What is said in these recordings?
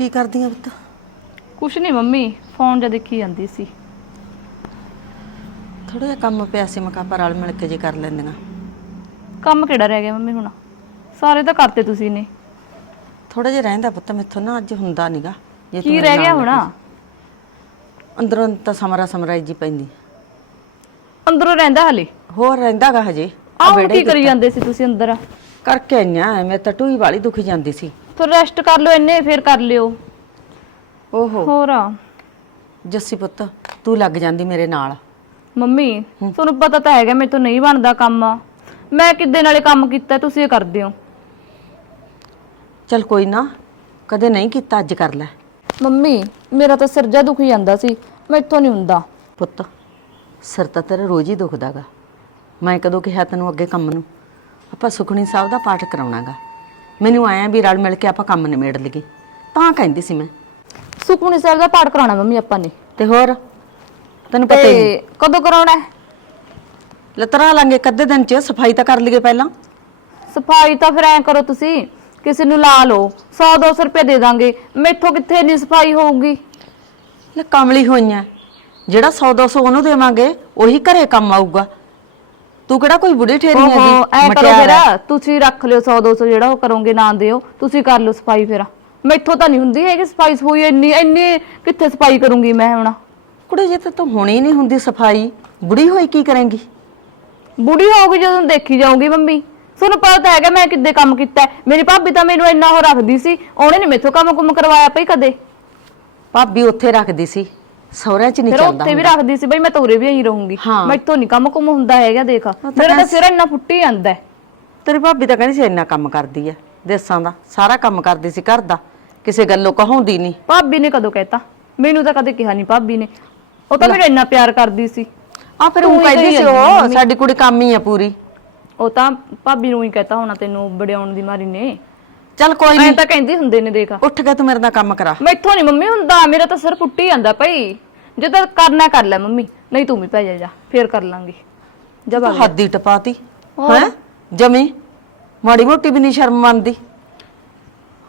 ਕੀ ਕਰਦੀ ਆ ਪੁੱਤ ਕੁਛ ਨਹੀਂ ਮੰਮੀ ਫੋਨ ਜਾ ਦੇਖੀ ਜਾਂਦੀ ਸੀ ਥੋੜਾ ਜਿਹਾ ਕੰਮ ਪਿਆ ਸੀ ਮਕਾਪਾ ਰਲ ਮਿਲ ਕੇ ਜੇ ਕਰ ਲੈਂਦੀਆਂ ਕੰਮ ਕਿਹੜਾ ਰਹਿ ਗਿਆ ਮੰਮੀ ਹੁਣ ਸਾਰੇ ਤਾਂ ਕਰਤੇ ਤੁਸੀਂ ਨੇ ਥੋੜਾ ਜਿਹਾ ਰਹਿੰਦਾ ਪੁੱਤ ਮੈਥੋਂ ਨਾ ਅੱਜ ਹੁੰਦਾ ਨਹੀਂਗਾ ਜੇ ਕੀ ਰਹਿ ਗਿਆ ਹੁਣ ਅੰਦਰੋਂ ਤਾਂ ਸਮਰਾ ਸਮਰਾਈ ਜੀ ਪੈਂਦੀ ਅੰਦਰੋਂ ਰਹਿੰਦਾ ਹਲੇ ਹੋਰ ਰਹਿੰਦਾਗਾ ਹਜੇ ਆਹ ਕੀ ਕਰੀ ਜਾਂਦੇ ਸੀ ਤੁਸੀਂ ਅੰਦਰ ਕਰਕੇ ਆਈਆਂ ਮੈਂ ਤਾਂ ਟੂਈ ਵਾਲੀ ਦੁਖੀ ਜਾਂਦੀ ਸੀ ਥੋੜਾ ਰੈਸਟ ਕਰ ਲਓ ਇੰਨੇ ਫੇਰ ਕਰ ਲਿਓ ਓਹੋ ਹੋਰ ਜੱਸੀ ਪੁੱਤ ਤੂੰ ਲੱਗ ਜਾਂਦੀ ਮੇਰੇ ਨਾਲ ਮੰਮੀ ਤੁਹਾਨੂੰ ਪਤਾ ਤਾਂ ਹੈਗਾ ਮੇਰੇ ਤੋਂ ਨਹੀਂ ਬਣਦਾ ਕੰਮ ਮੈਂ ਕਿੱਦੇ ਨਾਲੇ ਕੰਮ ਕੀਤਾ ਤੁਸੀਂ ਇਹ ਕਰਦੇ ਹੋ ਚਲ ਕੋਈ ਨਾ ਕਦੇ ਨਹੀਂ ਕੀਤਾ ਅੱਜ ਕਰ ਲੈ ਮੰਮੀ ਮੇਰਾ ਤਾਂ ਸਿਰ ਜਾ ਦੁਖੀ ਜਾਂਦਾ ਸੀ ਮੈਥੋਂ ਨਹੀਂ ਹੁੰਦਾ ਪੁੱਤ ਸਿਰ ਤਾਂ ਤੇਰੇ ਰੋਜ਼ ਹੀ ਦੁਖਦਾਗਾ ਮੈਂ ਕਦੋਂ ਕਿਹਾ ਤੈਨੂੰ ਅੱਗੇ ਕੰਮ ਨੂੰ ਆਪਾਂ ਸੁਖਣੀ ਸਾਹਿਬ ਦਾ ਪਾਠ ਕਰਾਉਣਾਗਾ ਮੈਨੂੰ ਆਇਆ ਵੀ ਰਲ ਮਿਲ ਕੇ ਆਪਾਂ ਕੰਮ ਨਿਮੇੜ ਲਈਏ ਤਾਂ ਕਹਿੰਦੀ ਸੀ ਮੈਂ ਸੁਖਮਨੀ ਸਾਹਿਬ ਦਾ ਪਾਠ ਕਰਾਉਣਾ ਮੰਮੀ ਆਪਾਂ ਨੇ ਤੇ ਹੋਰ ਤੈਨੂੰ ਪਤਾ ਹੀ ਕਦੋਂ ਕਰਾਉਣਾ ਹੈ ਲਤਰਾ ਲਾਂਗੇ ਕੱਦੇ ਦਿਨ ਚ ਸਫਾਈ ਤਾਂ ਕਰ ਲਈਏ ਪਹਿਲਾਂ ਸਫਾਈ ਤਾਂ ਫਿਰ ਐ ਕਰੋ ਤੁਸੀਂ ਕਿਸੇ ਨੂੰ ਲਾ ਲਓ 100 200 ਰੁਪਏ ਦੇ ਦਾਂਗੇ ਮੈਥੋਂ ਕਿੱਥੇ ਨਹੀਂ ਸਫਾਈ ਹੋਊਗੀ ਲੈ ਕਮਲੀ ਹੋਈਆਂ ਜਿਹੜਾ 100 200 ਉਹਨੂੰ ਦੇਵਾਂਗੇ ਉਹੀ ਘਰੇ ਕੰਮ ਆਊਗਾ ਤੂੰ ਕਿਹੜਾ ਕੋਈ ਬੁੜੀ ਠੇਰੀ ਹੈ ਜੀ ਐ ਕਰੋ ਤੁਸੀਂ ਰੱਖ ਲਿਓ 100 200 ਜਿਹੜਾ ਉਹ ਕਰੋਗੇ ਨਾਂ ਦਿਓ ਤੁਸੀਂ ਕਰ ਲਓ ਸਫਾਈ ਫਿਰ ਮੈਥੋਂ ਤਾਂ ਨਹੀਂ ਹੁੰਦੀ ਹੈ ਕਿ ਸਫਾਈ ਸੋਈ ਇੰਨੀ ਇੰਨੀ ਕਿੱਥੇ ਸਫਾਈ ਕਰੂੰਗੀ ਮੈਂ ਹੁਣ ਕੁੜੀ ਜੇ ਤਾਂ ਹੋਣੀ ਨਹੀਂ ਹੁੰਦੀ ਸਫਾਈ ਬੁੜੀ ਹੋਈ ਕੀ ਕਰੇਂਗੀ ਬੁੜੀ ਹੋਊਗੀ ਜਦੋਂ ਦੇਖੀ ਜਾਊਂਗੀ ਮੰਮੀ ਤੁਹਾਨੂੰ ਪਤਾ ਹੈਗਾ ਮੈਂ ਕਿੱਦੇ ਕੰਮ ਕੀਤਾ ਮੇਰੀ ਭਾਬੀ ਤਾਂ ਮੈਨੂੰ ਇੰਨਾ ਹੋ ਰੱਖਦੀ ਸੀ ਉਹਨੇ ਨਹੀਂ ਮੇਥੋਂ ਕੰਮ ਕੁਮ ਕਰਵਾਇਆ ਪਈ ਕਦੇ ਭਾਬੀ ਉੱਥੇ ਰੱਖਦੀ ਸੀ ਸੌਰਾ ਚ ਨਹੀਂ ਚੱਲਦਾ ਫਿਰ ਉੱਤੇ ਵੀ ਰੱਖਦੀ ਸੀ ਬਈ ਮੈਂ ਤੋਰੇ ਵੀ ਆਹੀ ਰਹੂੰਗੀ ਮੈਂ ਤੋਂ ਨਹੀਂ ਕੰਮ ਕੁਮ ਹੁੰਦਾ ਹੈਗਾ ਦੇਖ ਮੇਰਾ ਤਾਂ ਸਿਰ ਇੰਨਾ ਫੁੱਟੀ ਜਾਂਦਾ ਤੇਰੀ ਭਾਬੀ ਤਾਂ ਕਹਿੰਦੀ ਸੀ ਇੰਨਾ ਕੰਮ ਕਰਦੀ ਐ ਦੇਸਾਂ ਦਾ ਸਾਰਾ ਕੰਮ ਕਰਦੀ ਸੀ ਘਰ ਦਾ ਕਿਸੇ ਗੱਲੋਂ ਕਹੋਂਦੀ ਨਹੀਂ ਭਾਬੀ ਨੇ ਕਦੋਂ ਕਹਿਤਾ ਮੈਨੂੰ ਤਾਂ ਕਦੇ ਕਿਹਾ ਨਹੀਂ ਭਾਬੀ ਨੇ ਉਹ ਤਾਂ ਮੇਰੇ ਇੰਨਾ ਪਿਆਰ ਕਰਦੀ ਸੀ ਆ ਫਿਰ ਉਹ ਕਹਿੰਦੀ ਸੀ ਉਹ ਸਾਡੀ ਕੁੜੀ ਕੰਮ ਹੀ ਆ ਪੂਰੀ ਉਹ ਤਾਂ ਭਾਬੀ ਨੂੰ ਹੀ ਕਹਿਤਾ ਹੋਣਾ ਤੈਨੂੰ ਬੜਿਆਉਣ ਦੀ ਮਾਰੀ ਨੇ ਚੱਲ ਕੋਈ ਨਹੀਂ ਮੈਂ ਤਾਂ ਕਹਿੰਦੀ ਹੁੰਦੇ ਨੇ ਦੇਖ ਉੱਠ ਕੇ ਤੂੰ ਮੇਰੇ ਨਾਲ ਕੰਮ ਕਰਾ ਮੈਥੋਂ ਨਹੀਂ ਮੰਮੀ ਹੁੰਦਾ ਮੇਰਾ ਤਾਂ ਸਿਰ ਪੁੱਟੀ ਜਾਂਦਾ ਭਾਈ ਜੇ ਤਾਂ ਕਰਨਾ ਕਰ ਲੈ ਮੰਮੀ ਨਹੀਂ ਤੂੰ ਵੀ ਪੈ ਜਾ ਜਾ ਫੇਰ ਕਰ ਲਾਂਗੇ ਜਬ ਆ ਹੱਦ ਟਪਾਤੀ ਹੈ ਜਮੀ ਮਾੜੀ ਮੋਟੀ ਵੀ ਨਹੀਂ ਸ਼ਰਮ ਮੰਨਦੀ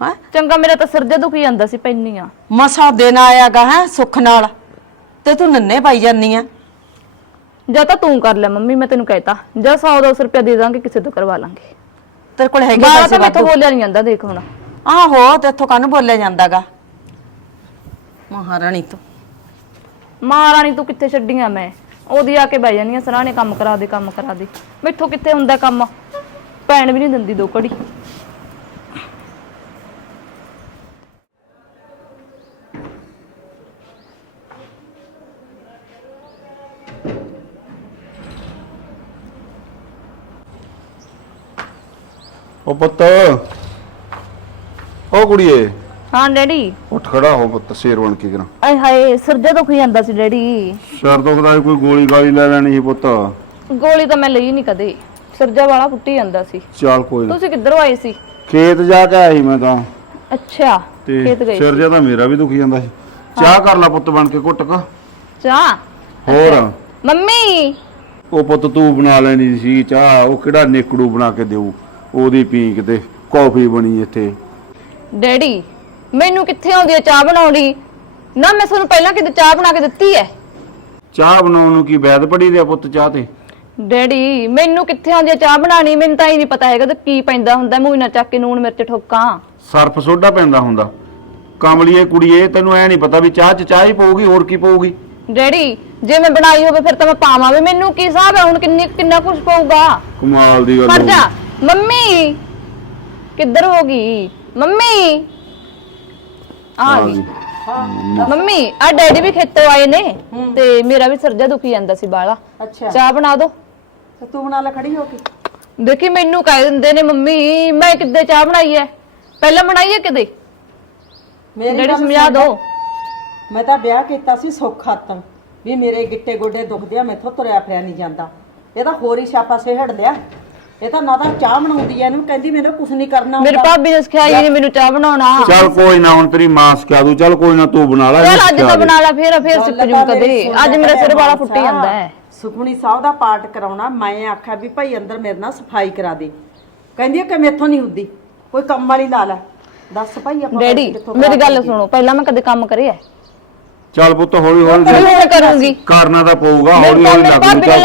ਹੈ ਚੰਗਾ ਮੇਰਾ ਤਾਂ ਸਿਰ ਜਦੋਂ ਕੀ ਜਾਂਦਾ ਸੀ ਪੈਣੀ ਆ ਮਸਾ ਦੇਣ ਆਇਆਗਾ ਹੈ ਸੁੱਖ ਨਾਲ ਤੇ ਤੂੰ ਨੰਨੇ ਪਾਈ ਜਾਨੀ ਆ ਜਾਂ ਤਾਂ ਤੂੰ ਕਰ ਲੈ ਮੰਮੀ ਮੈਂ ਤੈਨੂੰ ਕਹਿਤਾ ਜਾਂ 100 200 ਰੁਪਏ ਦੇ ਦਾਂਗੇ ਕਿਸੇ ਤੋਂ ਕਰਵਾ ਲਾਂਗੇ ਤੇਰੇ ਕੋਲ ਹੈਗੇ ਪੈਸੇ ਤਾਂ ਮੈਥੋਂ ਬੋਲਿਆ ਨਹੀਂ ਜਾਂਦਾ ਦੇਖ ਹੁਣ ਆਹੋ ਤੇਥੋਂ ਕੰਨ ਬੋਲਿਆ ਜਾਂਦਾਗਾ ਮਹਾਰਾਣੀ ਤੂੰ ਮਹਾਰਾਣੀ ਤੂੰ ਕਿੱਥੇ ਛੱਡੀਆਂ ਮੈਂ ਉਹਦੀ ਆ ਕੇ ਬਹਿ ਜਾਨੀਆਂ ਸਰਾਣੇ ਕੰਮ ਕਰਾ ਦੇ ਕੰਮ ਕਰਾ ਦੇ ਮੈਥੋਂ ਕਿੱਥੇ ਹੁੰਦਾ ਕੰਮ ਪੈਣ ਵੀ ਨਹੀਂ ਦਿੰਦੀ ਦੋ ਘੜੀ ਓ ਪੁੱਤ ਓ ਕੁੜੀਏ ਹਾਂ ਡੈਡੀ ਉੱਠ ਖੜਾ ਹੋ ਪੁੱਤ ਸਿਰ ਬਣ ਕੇ ਕਿਰਾ ਐ ਹਾਏ ਸਿਰ ਤੋਂ ਦੁਖੀ ਆਂਦਾ ਸੀ ਡੈਡੀ ਸਿਰ ਦੁਖਦਾ ਕੋਈ ਗੋਲੀ ਗਾਲੀ ਲੈ ਲੈਣੀ ਸੀ ਪੁੱਤ ਗੋਲੀ ਤਾਂ ਮੈਂ ਲਈ ਨਹੀਂ ਕਦੇ ਸਰਜਾ ਵਾਲਾ ਪੁੱਟੀ ਆਂਦਾ ਸੀ ਚਾਲ ਕੋਈ ਨਾ ਤੁਸੀਂ ਕਿੱਧਰ ਆਏ ਸੀ ਖੇਤ ਜਾ ਕੇ ਆਈ ਮੈਂ ਤਾਂ ਅੱਛਾ ਖੇਤ ਗਏ ਸਰਜਾ ਤਾਂ ਮੇਰਾ ਵੀ ਦੁਖੀ ਜਾਂਦਾ ਸੀ ਚਾਹ ਕਰ ਲੈ ਪੁੱਤ ਬਣ ਕੇ ਘੁੱਟ ਚਾਹ ਹੋਰ ਮੰਮੀ ਉਹ ਪੁੱਤ ਤੂੰ ਬਣਾ ਲੈਣੀ ਸੀ ਚਾਹ ਉਹ ਕਿਹੜਾ ਨੇਕੜੂ ਬਣਾ ਕੇ ਦੇਊ ਉਹਦੀ ਪੀਂਕ ਤੇ ਕਾਫੀ ਬਣੀ ਇੱਥੇ ਡੈਡੀ ਮੈਨੂੰ ਕਿੱਥੇ ਆਉਂਦੀ ਆ ਚਾਹ ਬਣਾਉਣ ਦੀ ਨਾ ਮੈਂ ਤੁਹਾਨੂੰ ਪਹਿਲਾਂ ਕਿਤੇ ਚਾਹ ਬਣਾ ਕੇ ਦਿੱਤੀ ਐ ਚਾਹ ਬਣਾਉਣ ਨੂੰ ਕੀ ਵੈਦ ਪੜੀ ਦੇ ਪੁੱਤ ਚਾਹ ਤੇ ਡੈਡੀ ਮੈਨੂੰ ਕਿੱਥੇ ਆਉਂਦੀ ਆ ਚਾਹ ਬਣਾਣੀ ਮੈਨੂੰ ਤਾਂ ਹੀ ਨਹੀਂ ਪਤਾ ਹੈਗਾ ਤੇ ਕੀ ਪੈਂਦਾ ਹੁੰਦਾ ਮੂਹਿਨਾ ਚੱਕ ਕੇ ਨੂਣ ਮਿਰਚ ਠੋਕਾਂ ਸਰਫ ਸੋਡਾ ਪੈਂਦਾ ਹੁੰਦਾ ਕਮਲੀਏ ਕੁੜੀਏ ਤੈਨੂੰ ਐ ਨਹੀਂ ਪਤਾ ਵੀ ਚਾਹ ਚ ਚਾਹ ਹੀ ਪਊਗੀ ਹੋਰ ਕੀ ਪਊਗੀ ਡੈਡੀ ਜੇ ਮੈਂ ਬਣਾਈ ਹੋਵੇ ਫਿਰ ਤਾਂ ਮੈਂ ਪਾਵਾਂ ਵੀ ਮੈਨੂੰ ਕੀ ਹਿਸਾਬ ਹੈ ਹੁਣ ਕਿੰਨੇ ਕਿੰਨਾ ਕੁਝ ਪਊਗਾ ਕਮਾਲ ਦੀ ਗੱਲ ਹੈ ਪਰ ਜਾ ਮੰਮੀ ਕਿੱਧਰ ਹੋ ਗਈ ਮੰਮੀ ਆ ਗਈ ਮੰਮੀ ਆ ਡੈਡੀ ਵੀ ਖੇਤੋਂ ਆਏ ਨੇ ਤੇ ਮੇਰਾ ਵੀ ਸਰਜਾ ਦੁਖੀ ਜਾਂਦਾ ਸੀ ਬਾਲਾ ਅੱਛਾ ਚਾਹ ਬਣਾ ਦੋ ਤੂੰ ਬਣਾ ਲੈ ਖੜੀ ਹੋ ਕੇ ਦੇਖੀ ਮੈਨੂੰ ਕਹਿ ਦਿੰਦੇ ਨੇ ਮੰਮੀ ਮੈਂ ਕਿੱਦੇ ਚਾਹ ਬਣਾਈ ਐ ਪਹਿਲਾਂ ਬਣਾਈ ਐ ਕਿਤੇ ਮੇਰੇ ਸਮਝਾ ਦੋ ਮੈਂ ਤਾਂ ਵਿਆਹ ਕੀਤਾ ਸੀ ਸੁੱਖ ਹੱਤਨ ਵੀ ਮੇਰੇ ਗਿੱਟੇ ਗੋਡੇ ਦੁਖਦੇ ਆ ਮੈਥੋਂ ਤੁਰਿਆ ਫਿਰਿਆ ਨਹੀਂ ਜਾਂਦਾ ਇਹ ਤਾਂ ਹੋਰੀ ਛਾਪਾ ਸੇ ਹਟ ਲਿਆ ਇਹ ਤਾਂ ਨਾ ਤਾਂ ਚਾਹ ਬਣਾਉਂਦੀ ਐ ਇਹਨੂੰ ਕਹਿੰਦੀ ਮੇਰੇ ਕੁਝ ਨਹੀਂ ਕਰਨਾ ਮੇਰੇ ਭਾਬੀ ਨੇ ਸਿਖਾਈ ਨੇ ਮੈਨੂੰ ਚਾਹ ਬਣਾਉਣਾ ਚੱਲ ਕੋਈ ਨਾ ਹੁਣ ਤੇਰੀ ਮਾਂ ਸਿਖਾ ਦੂ ਚੱਲ ਕੋਈ ਨਾ ਤੂੰ ਬਣਾ ਲੈ ਚੱਲ ਅੱਜ ਤਾਂ ਬਣਾ ਲੈ ਫੇਰ ਫੇਰ ਸਿੱਖ ਜੂ ਕਦੇ ਅੱਜ ਮੇਰਾ ਸਿਰ ਵਾਲਾ ਫੁੱਟੀ ਜਾਂਦਾ ਸੁਖਮਣੀ ਸਾਹਿਬ ਦਾ ਪਾਠ ਕਰਾਉਣਾ ਮੈਂ ਆਖਿਆ ਵੀ ਭਾਈ ਅੰਦਰ ਮੇਰੇ ਨਾਲ ਸਫਾਈ ਕਰਾ ਦੇ ਕਹਿੰਦੀ ਐ ਕਿ ਮੇਥੋਂ ਨਹੀਂ ਹੁੰਦੀ ਕੋਈ ਕੰਮ ਵਾਲੀ ਲਾ ਲੈ ਦੱਸ ਭਾਈ ਆਪਾਂ ਡੈਡੀ ਮੇਰੀ ਗੱਲ ਸੁਣੋ ਪਹਿਲਾਂ ਮੈਂ ਕਦੇ ਕੰਮ ਕਰਿਆ ਚੱਲ ਪੁੱਤ ਹੌਲੀ ਹੌਲੀ ਕਰੂੰਗੀ ਕਰਨਾ ਤਾਂ ਪਊਗਾ ਹੌਲੀ ਹੌਲੀ ਲੱਗੂਗਾ ਮੈਂ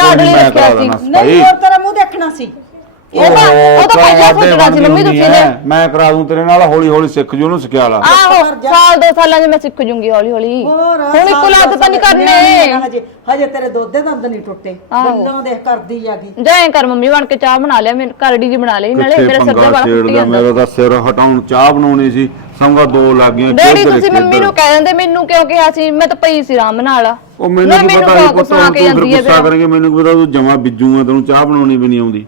ਕਰਾ ਦੇਣਾ ਨਹੀਂ ਹੋਰ ਤਰ੍ਹਾਂ ਮੂੰਹ ਦੇਖਣਾ ਸੀ ਉਹ ਤਾਂ ਉਹ ਤਾਂ ਪੈਸਾ ਖੁੱਦ ਦਾ ਜਿਵੇਂ ਮੈਂ ਤੁਹਾਨੂੰ ਮੈਂ ਕਰਾ ਦੂੰ ਤੇਰੇ ਨਾਲ ਹੌਲੀ ਹੌਲੀ ਸਿੱਖ ਜੂ ਉਹਨੂੰ ਸਿਖਿਆ ਲਾ ਆਹੋ ਸਾਲ ਦੋ ਸਾਲਾਂ 'ਚ ਮੈਂ ਸਿੱਖ ਜੂੰਗੀ ਹੌਲੀ ਹੌਲੀ ਹੁਣ ਇੱਕੋ ਲੱਤ ਤਾਂ ਨਹੀਂ ਕਰਨੇ ਹਜੇ ਹਜੇ ਤੇਰੇ ਦੋਦੇ ਦੰਦ ਨਹੀਂ ਟੁੱਟੇ ਬੰਦਾਂ ਦੇਖ ਕਰਦੀ ਆਗੀ ਜਾਏ ਕਰ ਮੰਮੀ ਬਣ ਕੇ ਚਾਹ ਬਣਾ ਲਿਆ ਮੈਂ ਕਰੜੀ ਜੀ ਬਣਾ ਲਈ ਨਾਲੇ ਮੇਰੇ ਸੱਜਾ ਵਾਲਾ ਮੇਰਾ ਤਾਂ ਹਟਾਉਣ ਚਾਹ ਬਣਾਉਣੀ ਸੀ ਸੰਗਾ ਦੋ ਲੱਗ ਗਈਆਂ ਡੈਡੀ ਤੁਸੀਂ ਮੰਮੀ ਨੂੰ ਕਹਿ ਦਿੰਦੇ ਮੈਨੂੰ ਕਿਉਂਕਿ ਮੈਂ ਤਾਂ ਪਈ ਸੀ ਰਾਮ ਨਾਲ ਉਹ ਮੈਨੂੰ ਪਤਾ ਨਹੀਂ ਕੋਈ ਤੂੰ ਗੁੱਸਾ ਕਰੇਂਗੇ ਮੈਨੂੰ ਪਤਾ ਤੂੰ ਜਮਾ ਬਿੱਜੂ ਆ ਤੈਨੂੰ ਚਾਹ ਬਣਾਉਣੀ ਵੀ ਨਹੀਂ